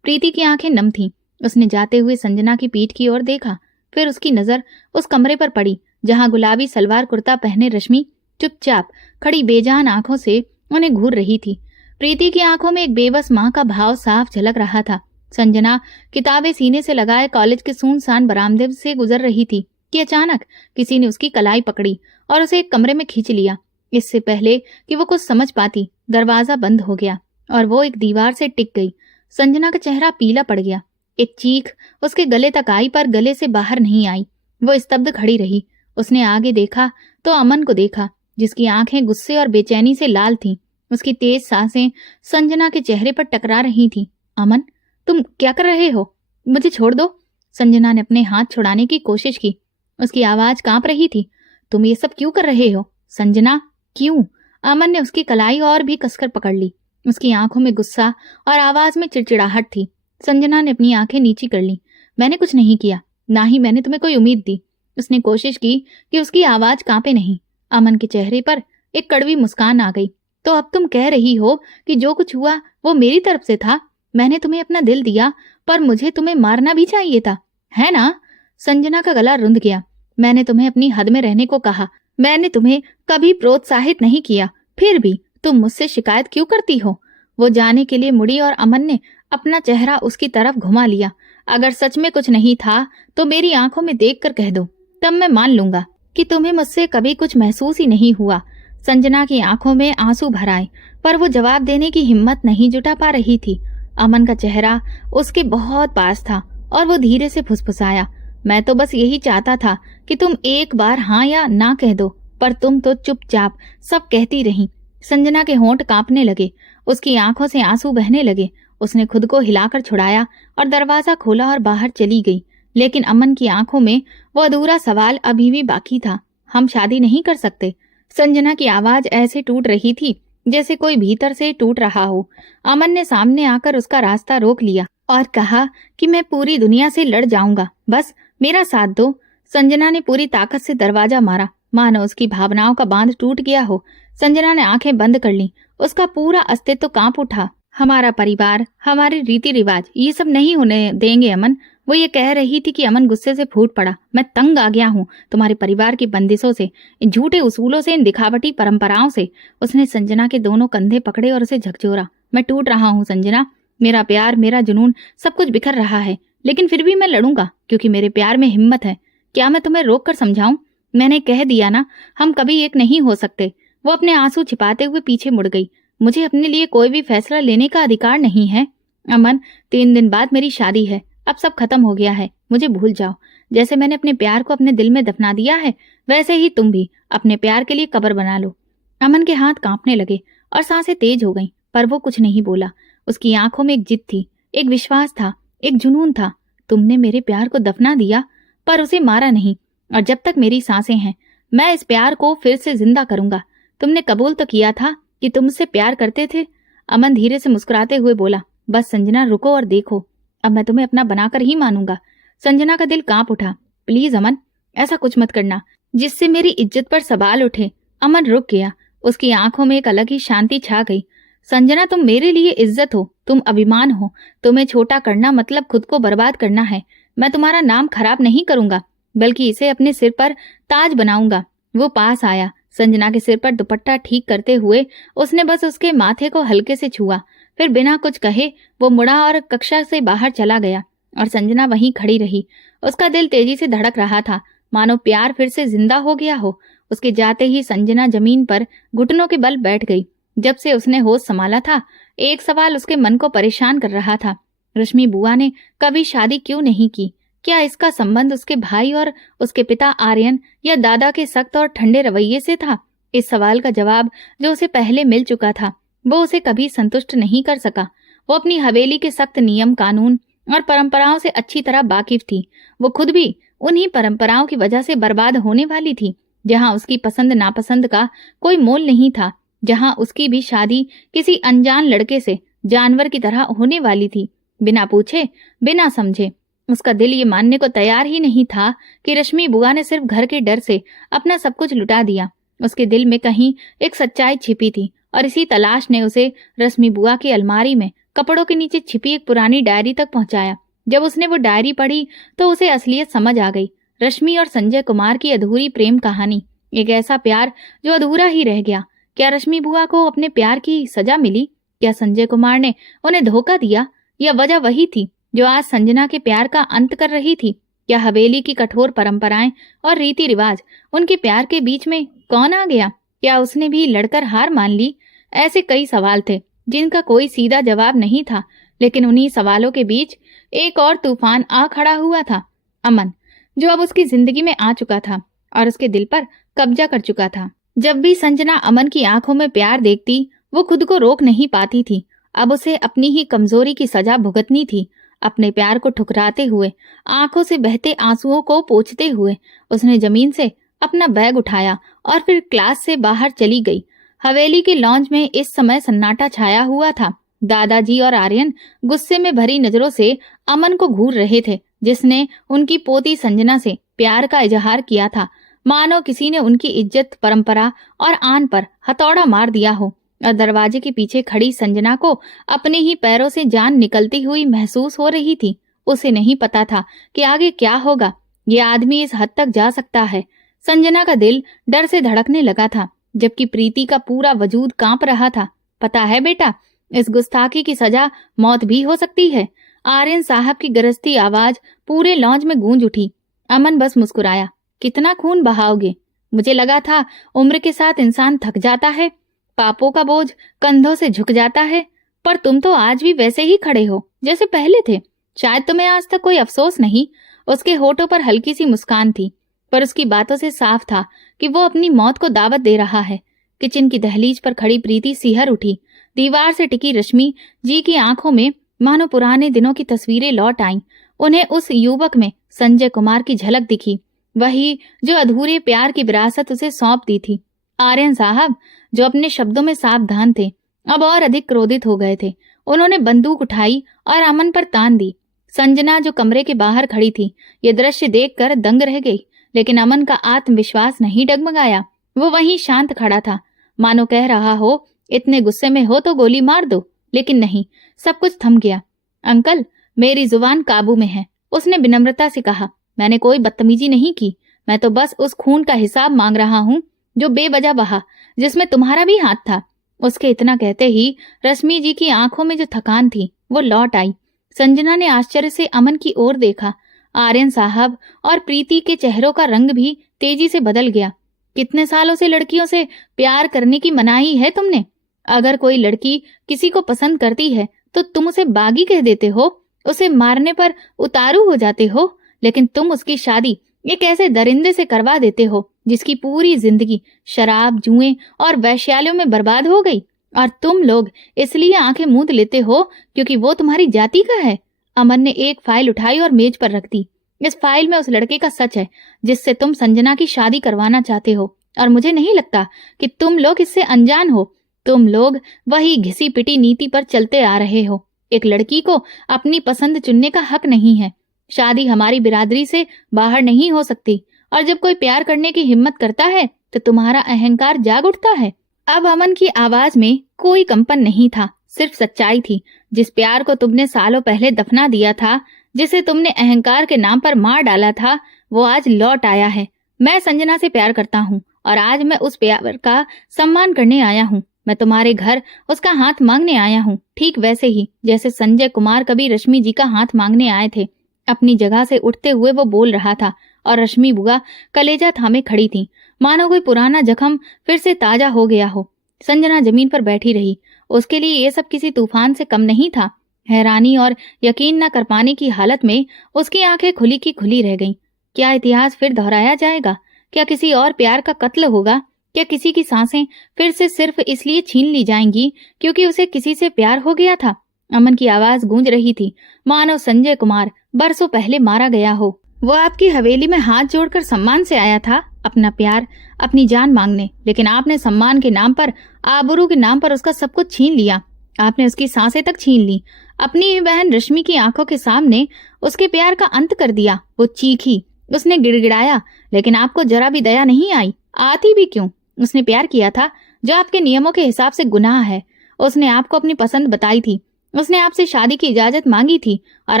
प्रीति की आंखें नम थीं। उसने जाते हुए संजना की पीठ की ओर देखा। फिर उसकी नजर उस कमरे पर पड़ी जहां गुलाबी सलवार कुर्ता पहने रश्मि चुपचाप खड़ी बेजान आंखों से उन्हें घूर रही थी। प्रीति की आंखों में एक बेबस माँ का भाव साफ झलक रहा था। संजना किताबें सीने से लगाए कॉलेज के सुनसान बरामदे से गुजर रही थी कि अचानक किसी ने उसकी कलाई पकड़ी और उसे एक कमरे में खींच लिया। इससे पहले कि वो कुछ समझ पाती, दरवाजा बंद हो गया और वो एक दीवार से टिक गई। संजना का चेहरा पीला पड़ गया। एक चीख उसके गले तक आई पर गले से बाहर नहीं आई। वो स्तब्ध खड़ी रही। उसने आगे देखा तो अमन को देखा, जिसकी आंखें गुस्से और बेचैनी से लाल थीं। उसकी तेज सांसें संजना के चेहरे पर टकरा रही थीं। अमन, तुम क्या कर रहे हो? मुझे छोड़ दो। संजना ने अपने हाथ छुड़ाने की कोशिश की। उसकी आवाज कांप रही थी। तुम ये सब क्यों कर रहे हो? संजना, क्यों? अमन ने उसकी कलाई और भी कसकर पकड़ ली। उसकी आंखों में गुस्सा और आवाज में चिड़चिड़ाहट थी। संजना ने अपनी आंखें नीची कर ली। मैंने कुछ नहीं किया, ना ही मैंने तुम्हें कोई उम्मीद दी। उसने कोशिश की कि उसकी आवाज कांपे नहीं। अमन के चेहरे पर एक कड़वी मुस्कान आ गई। तो अब तुम कह रही हो कि जो कुछ हुआ वो मेरी तरफ से था? मैंने तुम्हें अपना दिल दिया, पर मुझे तुम्हें मारना भी चाहिए था, है ना? संजना का गला रुंध गया। मैंने तुम्हें अपनी हद में रहने को कहा। मैंने तुम्हें कभी प्रोत्साहित नहीं किया, फिर भी तुम मुझसे शिकायत क्यों करती हो? वो जाने के लिए मुड़ी और अमन ने अपना चेहरा उसकी तरफ घुमा लिया। अगर सच में कुछ नहीं था तो मेरी आंखों में देखकर कह दो, तब मैं मान लूंगा कि तुम्हें मुझसे कभी कुछ महसूस ही नहीं हुआ। संजना की आंखों में आंसू भर आए, पर वो जवाब देने की हिम्मत नहीं जुटा पा रही थी। अमन का चेहरा उसके बहुत पास था और वो धीरे से फुसफुसाया, मैं तो बस यही चाहता था कि तुम एक बार हाँ या ना कह दो, पर तुम तो चुपचाप सब कहती रही। संजना के होंठ कांपने लगे, उसकी आंखों से आंसू बहने लगे। उसने खुद को हिलाकर छुड़ाया और दरवाजा खोला और बाहर चली गई। लेकिन अमन की आंखों में वो अधूरा सवाल अभी भी बाकी था, हम शादी नहीं कर सकते? संजना की आवाज ऐसे टूट रही थी जैसे कोई भीतर से टूट रहा हो। अमन ने सामने आकर उसका रास्ता रोक लिया और कहा कि मैं पूरी दुनिया से लड़ जाऊंगा, बस मेरा साथ दो। संजना ने पूरी ताकत से दरवाजा मारा, मानो उसकी भावनाओं का बांध टूट गया हो। संजना ने आंखें बंद कर ली, उसका पूरा अस्तित्व कांप उठा। हमारा परिवार, हमारे रीति रिवाज, ये सब नहीं होने देंगे अमन। वो ये कह रही थी कि अमन गुस्से से फूट पड़ा, मैं तंग आ गया हूँ तुम्हारे परिवार की बंदिशों से, इन झूठे उसूलों से, इन दिखावटी परंपराओं से। उसने संजना के दोनों कंधे पकड़े और उसे झकझोरा। मैं टूट रहा हूँ संजना, मेरा प्यार, मेरा जुनून, सब कुछ बिखर रहा है, लेकिन फिर भी मैं लड़ूंगा क्योंकि मेरे प्यार में हिम्मत है। क्या मैं तुम्हें रोक कर समझाऊं? मैंने कह दिया ना, हम कभी एक नहीं हो सकते। वो अपने आंसू छिपाते हुए पीछे मुड़ गई। मुझे अपने लिए कोई भी फैसला लेने का अधिकार नहीं है अमन। 3 दिन बाद मेरी शादी है, अब सब खत्म हो गया है, मुझे भूल जाओ। जैसे मैंने अपने प्यार को अपने दिल में दफना दिया है, वैसे ही तुम भी अपने प्यार के लिए कब्र बना लो। अमन के हाथ कांपने लगे और सांसें तेज हो गईं, पर वो कुछ नहीं बोला। उसकी आंखों में एक जिद थी, एक विश्वास था, एक जुनून था। तुमने मेरे प्यार को दफना दिया, पर उसे मारा नहीं, और जब तक मेरी सांसें हैं मैं इस प्यार को फिर से जिंदा करूंगा। तुमने कबूल तो किया था कि तुम मुझसे प्यार करते थे। अमन धीरे से मुस्कुराते हुए बोला, बस संजना रुको और देखो, अब मैं तुम्हें अपना बनाकर ही मानूंगा। संजना का दिल कांप उठा। प्लीज अमन, ऐसा कुछ मत करना जिससे मेरी इज्जत पर सवाल उठे। अमन रुक गया, उसकी आंखों में एक अलग ही शांति छा गई। संजना, तुम मेरे लिए इज्जत हो, तुम अभिमान हो। तुम्हें छोटा करना मतलब खुद को बर्बाद करना है। मैं तुम्हारा नाम खराब नहीं करूंगा, बल्कि इसे अपने सिर पर ताज बनाऊंगा। वो पास आया, संजना के सिर पर दुपट्टा ठीक करते हुए उसने बस उसके माथे को हल्के से छुआ, फिर बिना कुछ कहे वो मुड़ा और कक्षा से बाहर चला गया। और संजना वहीं खड़ी रही। उसका दिल तेजी से धड़क रहा था, मानो प्यार फिर से जिंदा हो गया हो। उसके जाते ही संजना जमीन पर घुटनों के बल बैठ गई। जब से उसने होश संभाला था, एक सवाल उसके मन को परेशान कर रहा था, रश्मि बुआ ने कभी शादी क्यों नहीं की? क्या इसका संबंध उसके भाई और उसके पिता आर्यन या दादा के सख्त और ठंडे रवैये से था? इस सवाल का जवाब जो उसे पहले मिल चुका था, वो उसे कभी संतुष्ट नहीं कर सका। वो अपनी हवेली के सख्त नियम, कानून और परंपराओं से अच्छी तरह वाकिफ थी। वो खुद भी उन्हीं परंपराओं की वजह से बर्बाद होने वाली थी, जहां उसकी पसंद नापसंद का कोई मोल नहीं था, जहां उसकी भी शादी किसी अनजान लड़के से जानवर की तरह होने वाली थी, बिना पूछे, बिना समझे। उसका दिल ये मानने को तैयार ही नहीं था कि रश्मि बुआ ने सिर्फ घर के डर से अपना सब कुछ लुटा दिया। उसके दिल में कहीं एक सच्चाई छिपी थी, और इसी तलाश ने उसे रश्मि बुआ की अलमारी में कपड़ों के नीचे छिपी एक पुरानी डायरी तक पहुंचाया। जब उसने वो डायरी पढ़ी तो उसे असलियत समझ आ गई। रश्मि और संजय कुमार की अधूरी प्रेम कहानी, एक ऐसा प्यार जो अधूरा ही रह गया। क्या रश्मि बुआ को अपने प्यार की सजा मिली? क्या संजय कुमार ने उन्हें धोखा दिया? या वजह वही थी जो आज संजना के प्यार का अंत कर रही थी? क्या हवेली की कठोर परंपराएं और रीति रिवाज, उनके प्यार के बीच में कौन आ गया? क्या उसने भी लड़कर हार मान ली? ऐसे कई सवाल थे जिनका कोई सीधा जवाब नहीं था, लेकिन उन्हीं सवालों के बीच एक और तूफान आ खड़ा हुआ था, अमन, जो अब उसकी जिंदगी में आ चुका था और उसके दिल पर कब्जा कर चुका था। जब भी संजना अमन की आंखों में प्यार देखती, वो खुद को रोक नहीं पाती थी। अब उसे अपनी ही कमजोरी की सजा भुगतनी थी। अपने प्यार को ठुकराते हुए, आंखों से बहते आंसुओं को पोंछते हुए उसने जमीन से अपना बैग उठाया और फिर क्लास से बाहर चली गई। हवेली के लॉन्ज में इस समय सन्नाटा छाया हुआ था। दादाजी और आर्यन गुस्से में भरी नजरों से अमन को घूर रहे थे, जिसने उनकी पोती संजना से प्यार का इजहार किया था, मानो किसी ने उनकी इज्जत, परंपरा और आन पर हथौड़ा मार दिया हो। और दरवाजे के पीछे खड़ी संजना को अपने ही पैरों से जान निकलती हुई महसूस हो रही थी। उसे नहीं पता था कि आगे क्या होगा। ये आदमी इस हद तक जा सकता है। संजना का दिल डर से धड़कने लगा था, जबकि प्रीति का पूरा वजूद कांप रहा था। पता है बेटा, इस गुस्ताखी की सजा मौत भी हो सकती है। आर्यन साहब की गरजती आवाज पूरे लॉन्ज में गूंज उठी। अमन बस मुस्कुराया। कितना खून बहाओगे? मुझे लगा था उम्र के साथ इंसान थक जाता है, पापों का बोझ कंधों से झुक जाता है, पर तुम तो आज भी वैसे ही खड़े हो जैसे पहले थे। शायद तुम्हें आज तक कोई अफसोस नहीं। उसके होठों पर हल्की सी मुस्कान थी, पर उसकी बातों से साफ था कि वो अपनी मौत को दावत दे रहा है। किचन की दहलीज पर खड़ी प्रीति सिहर उठी। दीवार से टिकी रश्मि जी की आंखों में मानो पुराने दिनों की तस्वीरें लौट आईं। उन्हें उस युवक में संजय कुमार की झलक दिखी, वही जो अधूरे प्यार की विरासत उसे सौंप दी थी। आर्यन साहब, जो अपने शब्दों में सावधान थे, अब और अधिक क्रोधित हो गए थे। उन्होंने बंदूक उठाई और अमन पर तान दी। संजना, जो कमरे के बाहर खड़ी थी, ये दृश्य देखकर दंग रह गई, लेकिन अमन का आत्मविश्वास नहीं डगमगाया। वो वहीं शांत खड़ा था, मानो कह रहा हो, इतने गुस्से में हो तो गोली मार दो। लेकिन नहीं, सब कुछ थम गया। अंकल, मेरी जुबान काबू में है, उसने विनम्रता से कहा। मैंने कोई बदतमीजी नहीं की, मैं तो बस उस खून का हिसाब मांग रहा हूँ जो बेवजह बहा, जिसमें तुम्हारा भी हाथ था। उसके इतना कहते ही रश्मि जी की आंखों में जो थकान थी वो लौट आई। संजना ने आश्चर्य से अमन की ओर देखा। आर्यन साहब और प्रीति के चेहरों का रंग भी तेजी से बदल गया। कितने सालों से लड़कियों से प्यार करने की मनाही है तुमने? अगर कोई लड़की किसी को पसंद करती है तो तुम उसे बागी कह देते हो, उसे मारने पर उतारू हो जाते हो, लेकिन तुम उसकी शादी एक ऐसे दरिंदे से करवा देते हो जिसकी पूरी जिंदगी शराब, जुए और वैश्यालयों में बर्बाद हो गई, और तुम लोग इसलिए आंखें मूंद लेते हो क्योंकि वो तुम्हारी जाति का है। अमन ने एक फाइल उठाई और मेज पर रख दी। इस फाइल में उस लड़के का सच है जिससे तुम संजना की शादी करवाना चाहते हो, और मुझे नहीं लगता कि तुम लोग इससे अनजान हो। तुम लोग वही घिसी पिटी नीति पर चलते आ रहे हो। एक लड़की को अपनी पसंद चुनने का हक नहीं है। शादी हमारी बिरादरी से बाहर नहीं हो सकती, और जब कोई प्यार करने की हिम्मत करता है तो तुम्हारा अहंकार जाग उठता है। अब अमन की आवाज में कोई कंपन नहीं था, सिर्फ सच्चाई थी। जिस प्यार को तुमने सालों पहले दफना दिया था, जिसे तुमने अहंकार के नाम पर मार डाला था, वो आज लौट आया है। मैं संजना से प्यार करता हूँ, और आज मैं उस प्यार का सम्मान करने आया हूँ। मैं तुम्हारे घर उसका हाथ मांगने आया हूँ, ठीक वैसे ही जैसे संजय कुमार कभी रश्मि जी का हाथ मांगने आए थे। अपनी जगह से उठते हुए वो बोल रहा था, और रश्मि बुआ कलेजा थामे खड़ी थी, मानो कोई पुराना जख्म फिर से ताजा हो गया हो। संजना जमीन पर बैठी रही। उसके लिए ये सब किसी तूफान से कम नहीं था। हैरानी और यकीन न कर पाने की हालत में उसकी आंखें खुली की खुली रह गईं। क्या इतिहास फिर दोहराया जाएगा? क्या किसी और प्यार का कत्ल होगा? क्या किसी की सांसें फिर से सिर्फ इसलिए छीन ली जाएंगी क्योंकि उसे किसी से प्यार हो गया था? अमन की आवाज गूंज रही थी, मानो संजय कुमार बरसों पहले मारा गया हो। वो आपकी हवेली में हाथ जोड़कर सम्मान से आया था, अपना प्यार, अपनी जान मांगने, लेकिन आपने सम्मान के नाम पर, आबरू के नाम पर उसका सब कुछ छीन लिया। आपने उसकी सांसें तक छीन ली। अपनी ही बहन रश्मि की आंखों के सामने उसके प्यार का अंत कर दिया। वो चीखी, उसने गिड़गिड़ाया, लेकिन आपको जरा भी दया नहीं आई। आती भी क्यों? उसने प्यार किया था जो आपके नियमों के हिसाब से गुनाह है। उसने आपको अपनी पसंद बताई थी, उसने आपसे शादी की इजाजत मांगी थी, और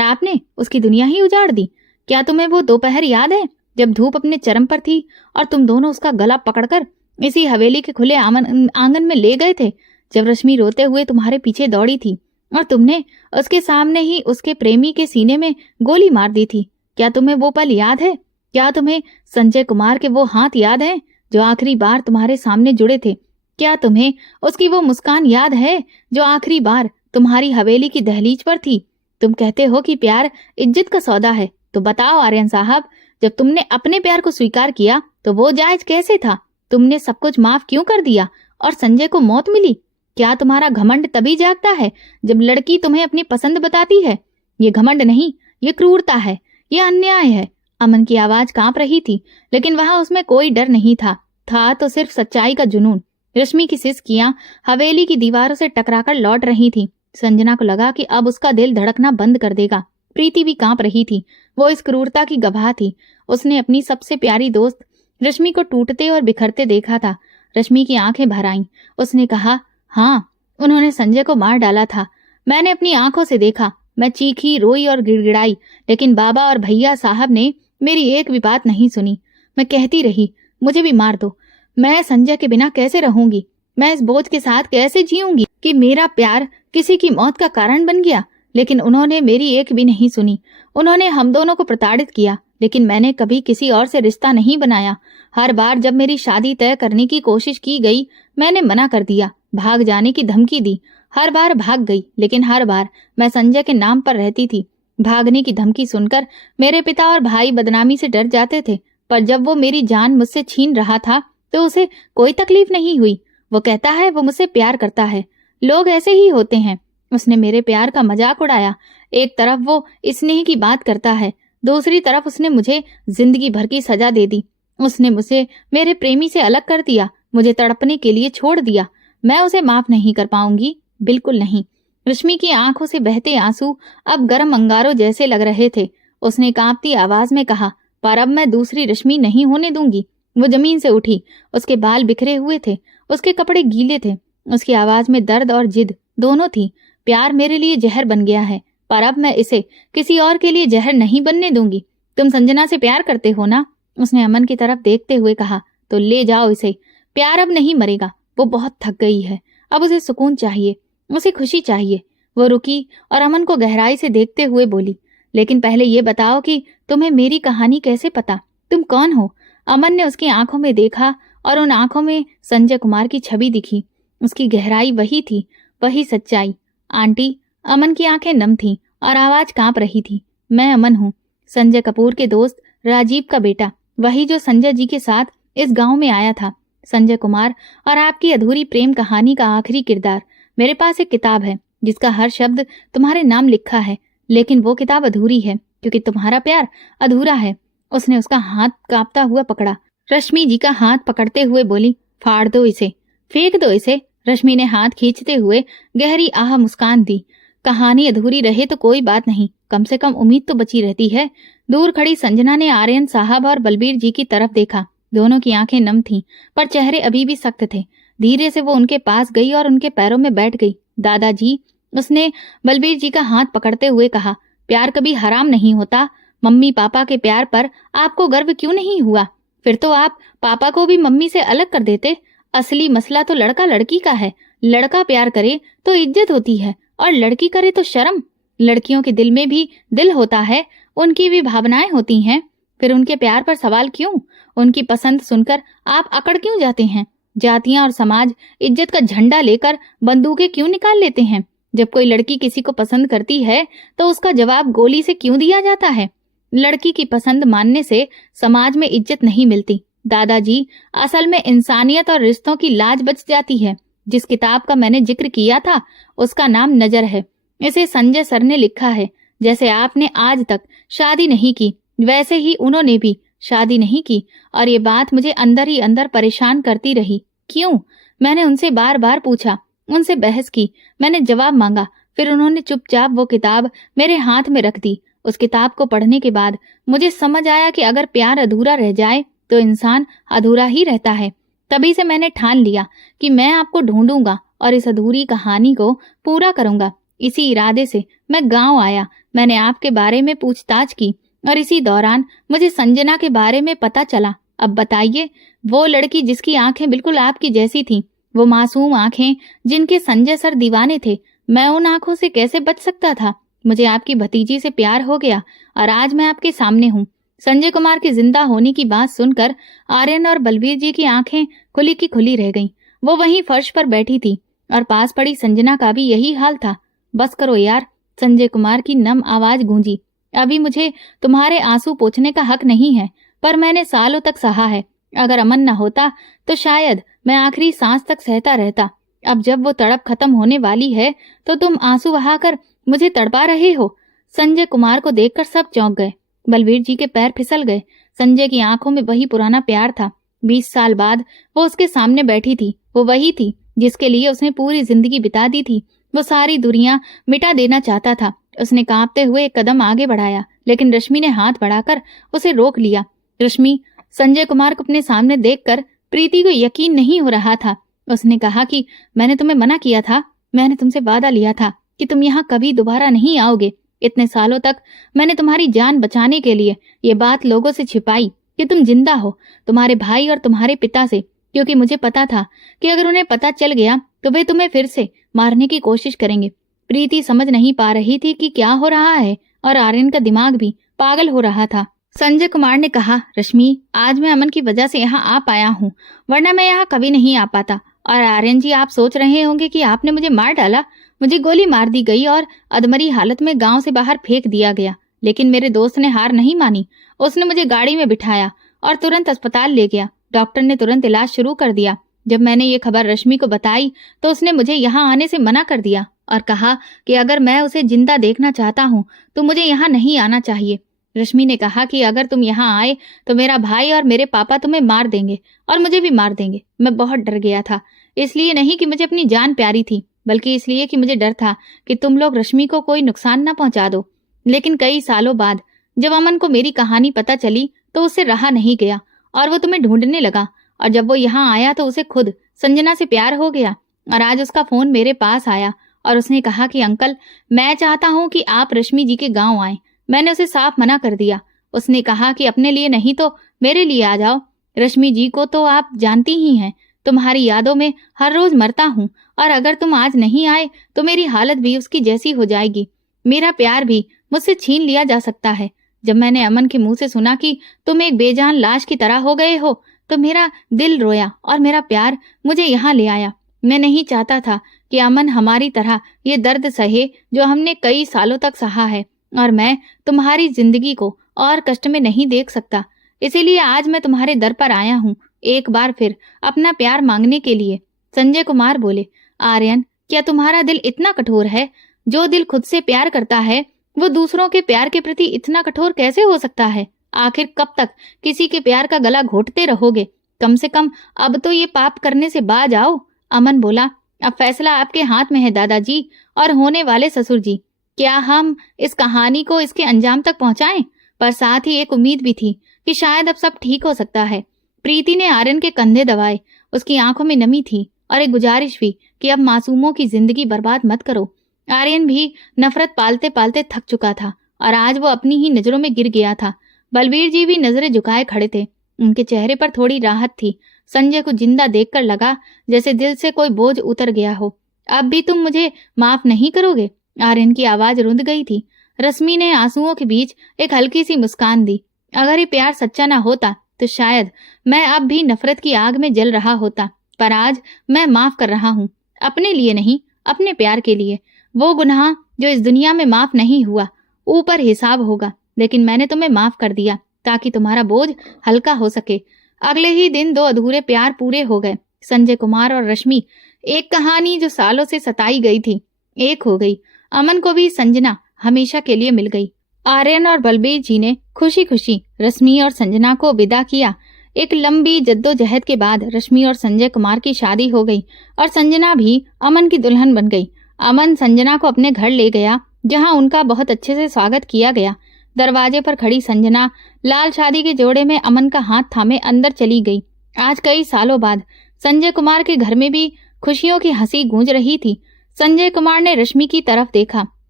आपने उसकी दुनिया ही उजाड़ दी। क्या तुम्हें वो दोपहर याद है जब धूप अपने चरम पर थी और तुम दोनों उसका गला पकड़कर इसी हवेली के खुले आंगन में ले गए थे, जब रश्मि रोते हुए तुम्हारे पीछे दौड़ी थी और तुमने उसके सामने ही उसके प्रेमी के सीने में गोली मार दी थी? क्या तुम्हें वो पल याद है? क्या तुम्हें संजय कुमार के वो हाथ याद हैं जो आखिरी बार तुम्हारे सामने जुड़े थे? क्या तुम्हें उसकी वो मुस्कान याद है जो आखिरी बार तुम्हारी हवेली की दहलीज पर थी? तुम कहते हो कि प्यार इज्जत का सौदा है, तो बताओ आर्यन साहब, जब तुमने अपने प्यार को स्वीकार किया तो वो जायज कैसे था? तुमने सब कुछ माफ क्यों कर दिया और संजय को मौत मिली? क्या तुम्हारा घमंड तभी जागता है जब लड़की तुम्हें अपनी पसंद बताती है? ये घमंड नहीं, ये क्रूरता है, ये अन्याय है। अमन की आवाज कांप रही थी, लेकिन वहां उसमें कोई डर नहीं था तो सिर्फ सच्चाई का जुनून। रश्मि की सिसकियां हवेली की दीवारों से टकराकर लौट रही थी। संजना को लगा कि अब उसका दिल धड़कना बंद कर देगा। प्रीति भी कांप रही थी, वो इस क्रूरता की गवाह थी। उसने अपनी सबसे प्यारी दोस्त रश्मि को टूटते और बिखरते देखा था। रश्मि की आंखें भर आईं। उसने कहा, हाँ, उन्होंने संजय को मार डाला था। मैंने अपनी आंखों से देखा। मैं चीखी, रोई और गिड़गिड़ाई, लेकिन बाबा और भैया साहब ने मेरी एक भी बात नहीं सुनी। मैं कहती रही, मुझे भी मार दो, मैं संजय के बिना कैसे रहूंगी। मैं इस बोझ के साथ कैसे जीऊंगी कि मेरा प्यार किसी की मौत का कारण बन गया। लेकिन उन्होंने मेरी एक भी नहीं सुनी। उन्होंने हम दोनों को प्रताड़ित किया, लेकिन मैंने कभी किसी और से रिश्ता नहीं बनाया। हर बार जब मेरी शादी तय करने की कोशिश की गई, मैंने मना कर दिया, भाग जाने की धमकी दी। हर बार भाग गई, लेकिन हर बार मैं संजय के नाम पर रहती थी। भागने की धमकी सुनकर मेरे पिता और भाई बदनामी से डर जाते थे, पर जब वो मेरी जान मुझसे छीन रहा था तो उसे कोई तकलीफ नहीं हुई। वो कहता है वो मुझसे प्यार करता है। लोग ऐसे ही होते हैं। उसने मेरे प्यार का मजाक उड़ाया। एक तरफ वो स्नेह की बात करता है, दूसरी तरफ उसने मुझे जिंदगी भर की सजा दे दी। उसने मुझे मेरे प्रेमी से अलग कर दिया, मुझे तड़पने के लिए छोड़ दिया। मैं उसे माफ नहीं कर पाऊंगी, बिल्कुल नहीं। रश्मि की आंखों से बहते आंसू अब गर्म अंगारों जैसे लग रहे थे। उसने कांपती आवाज में कहा, पर अब मैं दूसरी रश्मि नहीं होने दूंगी। वो जमीन से उठी। उसके बाल बिखरे हुए थे, उसके कपड़े गीले थे, उसकी आवाज में दर्द और जिद दोनों थी। प्यार मेरे लिए जहर बन गया है, पर अब मैं इसे किसी और के लिए जहर नहीं बनने दूंगी। तुम संजना से प्यार करते हो ना? उसने अमन की तरफ देखते हुए कहा। तो ले जाओ इसे। प्यार अब नहीं मरेगा। वो बहुत थक गई है, अब उसे सुकून चाहिए, उसे खुशी चाहिए। वो रुकी और अमन को गहराई से देखते हुए बोली, लेकिन पहले ये बताओ कि तुम्हें मेरी कहानी कैसे पता? तुम कौन हो? अमन ने उसकी आंखों में देखा और उन आंखों में संजय कुमार की छवि दिखी। उसकी गहराई वही थी, वही सच्चाई। आंटी, अमन की आंखें नम थीं और आवाज कांप रही थी। मैं अमन हूँ, संजय कपूर के दोस्त राजीव का बेटा, वही जो संजय जी के साथ इस गांव में आया था। संजय कुमार और आपकी अधूरी प्रेम कहानी का आखिरी किरदार। मेरे पास एक किताब है जिसका हर शब्द तुम्हारे नाम लिखा है, लेकिन वो किताब अधूरी है क्योंकि तुम्हारा प्यार अधूरा है। उसने उसका हाथ कांपता हुआ पकड़ा। रश्मि जी का हाथ पकड़ते हुए बोली, फाड़ दो इसे, फेंक दो इसे। रश्मि ने हाथ खींचते हुए गहरी आह मुस्कान दी। कहानी अधूरी रहे तो कोई बात नहीं, कम से कम उम्मीद तो बची रहती है। दूर खड़ी संजना ने आर्यन साहब और बलबीर जी की तरफ देखा। दोनों की आंखें नम थीं, पर चेहरे अभी भी सख्त थे। धीरे से वो उनके पास गई और उनके पैरों में बैठ गई। दादाजी, उसने बलबीर जी का हाथ पकड़ते हुए कहा, प्यार कभी हराम नहीं होता। मम्मी पापा के प्यार पर आपको गर्व क्यों नहीं हुआ? फिर तो आप पापा को भी मम्मी से अलग कर देते। असली मसला तो लड़का लड़की का है। लड़का प्यार करे तो इज्जत होती है और लड़की करे तो शर्म। लड़कियों के दिल में भी दिल होता है, उनकी भी भावनाएं होती हैं। फिर उनके प्यार पर सवाल क्यों? उनकी पसंद सुनकर आप अकड़ क्यों जाते हैं? जातियां और समाज इज्जत का झंडा लेकर बंदूकें क्यों निकाल लेते हैं? जब कोई लड़की किसी को पसंद करती है तो उसका जवाब गोली से क्यों दिया जाता है? लड़की की पसंद मानने से समाज में इज्जत नहीं मिलती। दादाजी, असल में इंसानियत और रिश्तों की लाज बच जाती है। जिस किताब का मैंने जिक्र किया था उसका नाम नजर है। इसे संजय सर ने लिखा है। जैसे आपने आज तक शादी नहीं की, वैसे ही उन्होंने भी शादी नहीं की, और ये बात मुझे अंदर ही अंदर परेशान करती रही। क्यों? मैंने उनसे बार बार पूछा, उनसे बहस की, मैंने जवाब मांगा। फिर उन्होंने चुपचाप वो किताब मेरे हाथ में रख दी। उस किताब को पढ़ने के बाद मुझे समझ आया कि अगर प्यार अधूरा रह जाए तो इंसान अधूरा ही रहता है। तभी से मैंने ठान लिया कि मैं आपको ढूंढूंगा और इस अधूरी कहानी को पूरा करूंगा। इसी इरादे से मैं गांव आया। मैंने आपके बारे में पूछताछ की और इसी दौरान मुझे संजना के बारे में पता चला। अब बताइए, वो लड़की जिसकी आंखें बिल्कुल आपकी जैसी थीं, वो मासूम आंखें जिनके संजय सर दीवाने थे, मैं उन आंखों से कैसे बच सकता था? मुझे आपकी भतीजी से प्यार हो गया और आज मैं आपके सामने हूँ। संजय कुमार के जिंदा होने की बात सुनकर आर्यन और बलबीर जी की आंखें खुली की खुली रह गईं। वो वहीं फर्श पर बैठी थी और पास पड़ी संजना का भी यही हाल था। बस करो यार, संजय कुमार की नम आवाज गूंजी। अभी मुझे तुम्हारे आंसू पोंछने का हक नहीं है, पर मैंने सालों तक सहा है। अगर अमन न होता तो शायद मैं आखिरी सांस तक सहता रहता। अब जब वो तड़प खत्म होने वाली है तो तुम आंसू बहाकर मुझे तड़पा रहे हो। संजय कुमार को देखकर सब चौंक गए। बलबीर जी के पैर फिसल गए। संजय की आंखों में वही पुराना प्यार था। 20 साल बाद वो उसके सामने बैठी थी। वो वही थी जिसके लिए उसने पूरी जिंदगी बिता दी थी। वो सारी दुनिया मिटा देना चाहता था। उसने कांपते हुए एक कदम आगे बढ़ाया, लेकिन रश्मि ने हाथ बढ़ाकर उसे रोक लिया। रश्मि, संजय कुमार को अपने सामने देखकर प्रीति को यकीन नहीं हो रहा था। उसने कहा कि मैंने तुम्हें मना किया था। मैंने तुमसे वादा लिया था कि तुम यहाँ कभी दोबारा नहीं आओगे। इतने सालों तक मैंने तुम्हारी जान बचाने के लिए ये बात लोगों से छिपाई कि तुम जिंदा हो, तुम्हारे भाई और तुम्हारे पिता से। क्योंकि मुझे पता था कि अगर उन्हें पता चल गया तो वे तुम्हें फिर से मारने की कोशिश करेंगे। प्रीति समझ नहीं पा रही थी कि क्या हो रहा है और आर्यन का दिमाग भी पागल हो रहा था। संजय कुमार ने कहा, रश्मि, आज मैं अमन की वजह से यहाँ आ पाया हूँ, वरना मैं यहाँ कभी नहीं आ पाता। और आर्यन जी, आप सोच रहे होंगे कि आपने मुझे मार डाला। मुझे गोली मार दी गई और अधमरी हालत में गांव से बाहर फेंक दिया गया। लेकिन मेरे दोस्त ने हार नहीं मानी। उसने मुझे गाड़ी में बिठाया और तुरंत अस्पताल ले गया। डॉक्टर ने तुरंत इलाज शुरू कर दिया। जब मैंने ये खबर रश्मि को बताई तो उसने मुझे यहाँ आने से मना कर दिया और कहा कि अगर मैं उसे जिंदा देखना चाहता हूँ तो मुझे यहाँ नहीं आना चाहिए। रश्मि ने कहा कि अगर तुम यहाँ आए तो मेरा भाई और मेरे पापा तुम्हें मार देंगे और मुझे भी मार देंगे। मैं बहुत डर गया था, इसलिए नहीं कि मुझे अपनी जान प्यारी थी, बल्कि इसलिए कि मुझे डर था कि तुम लोग रश्मि को कोई नुकसान न पहुंचा दो। लेकिन कई सालों बाद जब अमन को मेरी कहानी पता चली तो उससे रहा नहीं गया और वो तुम्हें ढूंढने लगा। और जब वो यहाँ आया तो उसे खुद संजना से प्यार हो गया और आज उसका फोन मेरे पास आया और उसने कहा कि अंकल, मैं चाहता हूँ कि आप रश्मि जी के गांव आएं। मैंने उसे साफ मना कर दिया। उसने कहा कि अपने लिए नहीं तो मेरे लिए आ जाओ। रश्मि जी को तो आप जानती ही हैं, तुम्हारी यादों में हर रोज मरता हूँ और अगर तुम आज नहीं आए तो मेरी हालत भी उसकी जैसी हो जाएगी। मेरा प्यार भी मुझसे छीन लिया जा सकता है। जब मैंने अमन के मुंह से सुना कि तुम एक बेजान लाश की तरह हो गए हो तो मेरा दिल रोया और मेरा प्यार मुझे यहाँ ले आया। मैं नहीं चाहता था कि अमन हमारी तरह ये दर्द सहे जो हमने कई सालों तक सहा है, और मैं तुम्हारी जिंदगी को और कष्ट में नहीं देख सकता। इसीलिए आज मैं तुम्हारे दर पर आया हूँ, एक बार फिर अपना प्यार मांगने के लिए। संजय कुमार बोले, आर्यन, क्या तुम्हारा दिल इतना कठोर है? जो दिल खुद से प्यार करता है वो दूसरों के प्यार के प्रति इतना कठोर कैसे हो सकता है? आखिर कब तक किसी के प्यार का गला घोटते रहोगे? कम से कम अब तो ये पाप करने से बाज आओ। अमन बोला, अब फैसला आपके हाथ में है दादाजी और होने वाले ससुर जी। क्या हम इस कहानी को इसके अंजाम तक पहुंचाएं? पर साथ ही एक उम्मीद भी थी कि शायद अब सब ठीक हो सकता है। प्रीति ने आर्यन के कंधे दबाए। उसकी आंखों में नमी थी और एक गुजारिश भी कि अब मासूमों की जिंदगी बर्बाद मत करो। आर्यन भी नफरत पालते पालते थक चुका था और आज वो अपनी ही नजरों में गिर गया था। बलबीर जी भी नजरें झुकाए खड़े थे। उनके चेहरे पर थोड़ी राहत थी। संजय को जिंदा देखकर लगा जैसे दिल से कोई बोझ उतर गया हो। अब भी तुम मुझे माफ नहीं करोगे? आर्यन की आवाज रुंध गई थी। रश्मि ने आंसुओं के बीच एक हल्की सी मुस्कान दी। अगर ये प्यार सच्चा ना होता तो शायद मैं अब भी नफरत की आग में जल रहा होता, पर आज मैं माफ कर रहा हूँ। अपने लिए नहीं, अपने प्यार के लिए। वो गुनाह जो इस दुनिया में माफ नहीं हुआ, ऊपर हिसाब होगा, लेकिन मैंने तुम्हें माफ कर दिया ताकि तुम्हारा बोझ हल्का हो सके। अगले ही दिन 2 अधूरे प्यार पूरे हो गए। संजय कुमार और रश्मि, एक कहानी जो सालों से सताई गई थी, एक हो गई। अमन को भी संजना हमेशा के लिए मिल गई। आर्यन और बलबीर जी ने खुशी खुशी रश्मि और संजना को विदा किया। एक लंबी जद्दोजहद के बाद रश्मि और संजय कुमार की शादी हो गई और संजना भी अमन की दुल्हन बन गई। अमन संजना को अपने घर ले गया, जहां उनका बहुत अच्छे से स्वागत किया गया। दरवाजे पर खड़ी संजना लाल शादी के जोड़े में अमन का हाथ थामे अंदर चली गई। आज कई सालों बाद संजय कुमार के घर में भी खुशियों की हंसी गूंज रही थी। संजय कुमार ने रश्मि की तरफ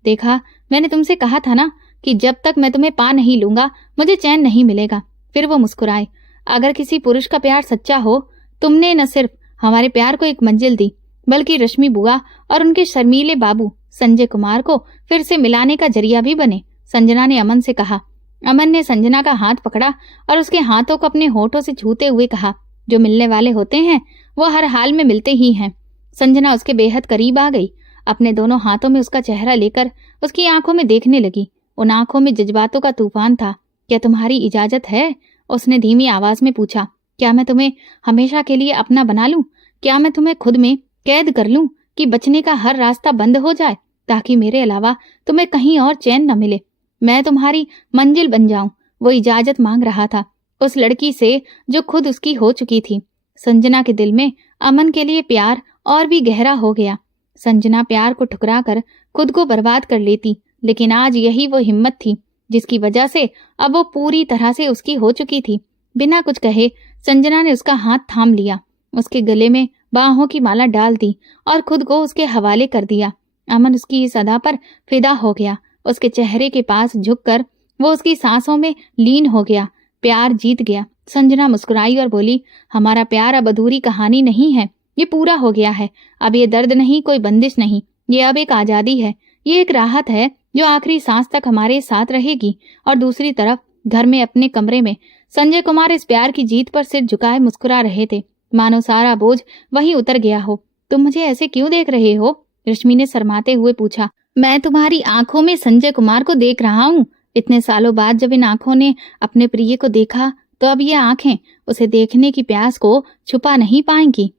देखा, मैंने तुमसे कहा था ना कि जब तक मैं तुम्हें पा नहीं लूंगा मुझे चैन नहीं मिलेगा। फिर वो मुस्कुराए। अगर किसी पुरुष का प्यार सच्चा हो, तुमने न सिर्फ हमारे प्यार को एक मंजिल दी, बल्कि रश्मि बुआ और उनके शर्मीले बाबू संजय कुमार को फिर से मिलाने का जरिया भी बने। संजना ने अमन से कहा। अमन ने संजना का हाथ पकड़ा और उसके हाथों को अपने होठों से छूते हुए कहा, जो मिलने वाले होते हैं वो हर हाल में मिलते ही हैं। संजना उसके बेहद करीब आ गई। अपने दोनों हाथों में उसका चेहरा लेकर उसकी आंखों में देखने लगी। उन आंखों में जज्बातों का तूफान था। क्या तुम्हारी इजाजत है? उसने धीमी आवाज में पूछा। क्या मैं तुम्हें हमेशा के लिए अपना बना लूं? क्या मैं तुम्हें खुद में कैद कर लूं कि बचने का हर रास्ता बंद हो जाए, ताकि मेरे अलावा तुम्हें कहीं और चैन न मिले? मैं तुम्हारी मंजिल बन जाऊं। वो इजाजत मांग रहा था उस लड़की से जो खुद उसकी हो चुकी थी। संजना के दिल में अमन के लिए प्यार और भी गहरा हो गया। संजना प्यार को ठुकरा कर खुद को बर्बाद कर लेती, लेकिन आज यही वो हिम्मत थी जिसकी वजह से अब वो पूरी तरह से उसकी हो चुकी थी। बिना कुछ कहे संजना ने उसका हाथ थाम लिया, उसके गले में बाहों की माला डाल दी और खुद को उसके हवाले कर दिया। अमन उसकी इस अदा पर फिदा हो गया। उसके चेहरे के पास झुककर वो उसकी सांसों में लीन हो गया। प्यार जीत गया। संजना मुस्कुराई और बोली, हमारा प्यार अब अधूरी कहानी नहीं है, ये पूरा हो गया है। अब ये दर्द नहीं, कोई बंदिश नहीं, ये अब एक आजादी है। ये एक राहत है जो आखिरी सांस तक हमारे साथ रहेगी। और दूसरी तरफ घर में अपने कमरे में संजय कुमार इस प्यार की जीत पर सिर झुकाए मुस्कुरा रहे थे, मानो सारा बोझ वहीं उतर गया हो। तुम मुझे ऐसे क्यों देख रहे हो? रश्मि ने शर्माते हुए पूछा। मैं तुम्हारी आंखों में संजय कुमार को देख रहा हूँ। इतने सालों बाद जब इन आंखों ने अपने प्रिय को देखा तो अब ये आंखें उसे देखने की प्यास को छुपा नहीं पाएंगी।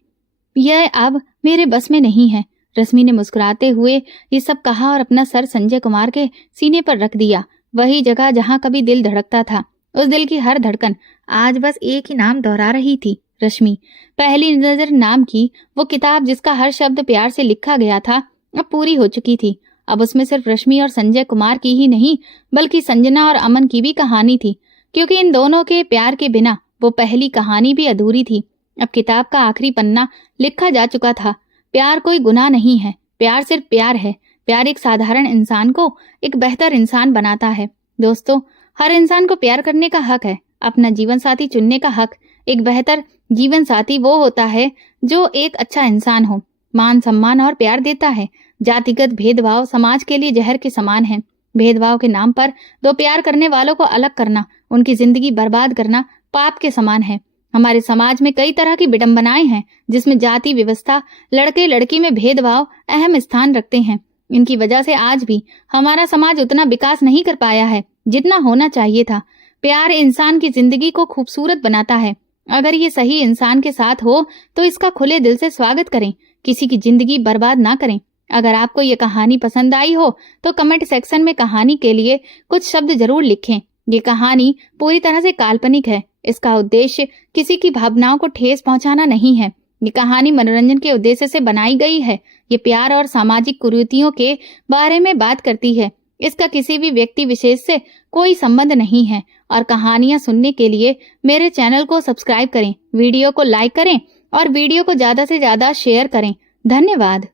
यह अब मेरे बस में नहीं है। रश्मि ने मुस्कुराते हुए ये सब कहा और अपना सर संजय कुमार के सीने पर रख दिया, वही जगह जहां कभी दिल धड़कता था। उस दिल की हर धड़कन आज बस एक ही नाम दोहरा रही थी, रश्मि। पहली नजर नाम की वो किताब जिसका हर शब्द प्यार से लिखा गया था अब पूरी हो चुकी थी। अब उसमें सिर्फ रश्मि और संजय कुमार की ही नहीं बल्कि संजना और अमन की भी कहानी थी, क्योंकि इन दोनों के प्यार के बिना वो पहली कहानी भी अधूरी थी। अब किताब का आखिरी पन्ना लिखा जा चुका था। प्यार कोई गुनाह नहीं है, प्यार सिर्फ प्यार है। प्यार एक साधारण इंसान को एक बेहतर इंसान बनाता है। दोस्तों, हर इंसान को प्यार करने का हक है, अपना जीवन साथी चुनने का हक। एक बेहतर जीवन साथी वो होता है जो एक अच्छा इंसान हो, मान सम्मान और प्यार देता है। जातिगत भेदभाव समाज के लिए जहर के समान है। भेदभाव के नाम पर दो प्यार करने वालों को अलग करना, उनकी जिंदगी बर्बाद करना पाप के समान है। हमारे समाज में कई तरह की विडंबनाएं हैं जिसमें जाति व्यवस्था, लड़के लड़की में भेदभाव अहम स्थान रखते हैं। इनकी वजह से आज भी हमारा समाज उतना विकास नहीं कर पाया है जितना होना चाहिए था। प्यार इंसान की जिंदगी को खूबसूरत बनाता है। अगर ये सही इंसान के साथ हो तो इसका खुले दिल से स्वागत करें, किसी की जिंदगी बर्बाद ना करें। अगर आपको ये कहानी पसंद आई हो तो कमेंट सेक्शन में कहानी के लिए कुछ शब्द जरूर लिखें। ये कहानी पूरी तरह से काल्पनिक है। इसका उद्देश्य किसी की भावनाओं को ठेस पहुंचाना नहीं है। ये कहानी मनोरंजन के उद्देश्य से बनाई गई है। ये प्यार और सामाजिक कुरीतियों के बारे में बात करती है। इसका किसी भी व्यक्ति विशेष से कोई संबंध नहीं है। और कहानियां सुनने के लिए मेरे चैनल को सब्सक्राइब करें, वीडियो को लाइक करें और वीडियो को ज्यादा से ज्यादा शेयर करें। धन्यवाद।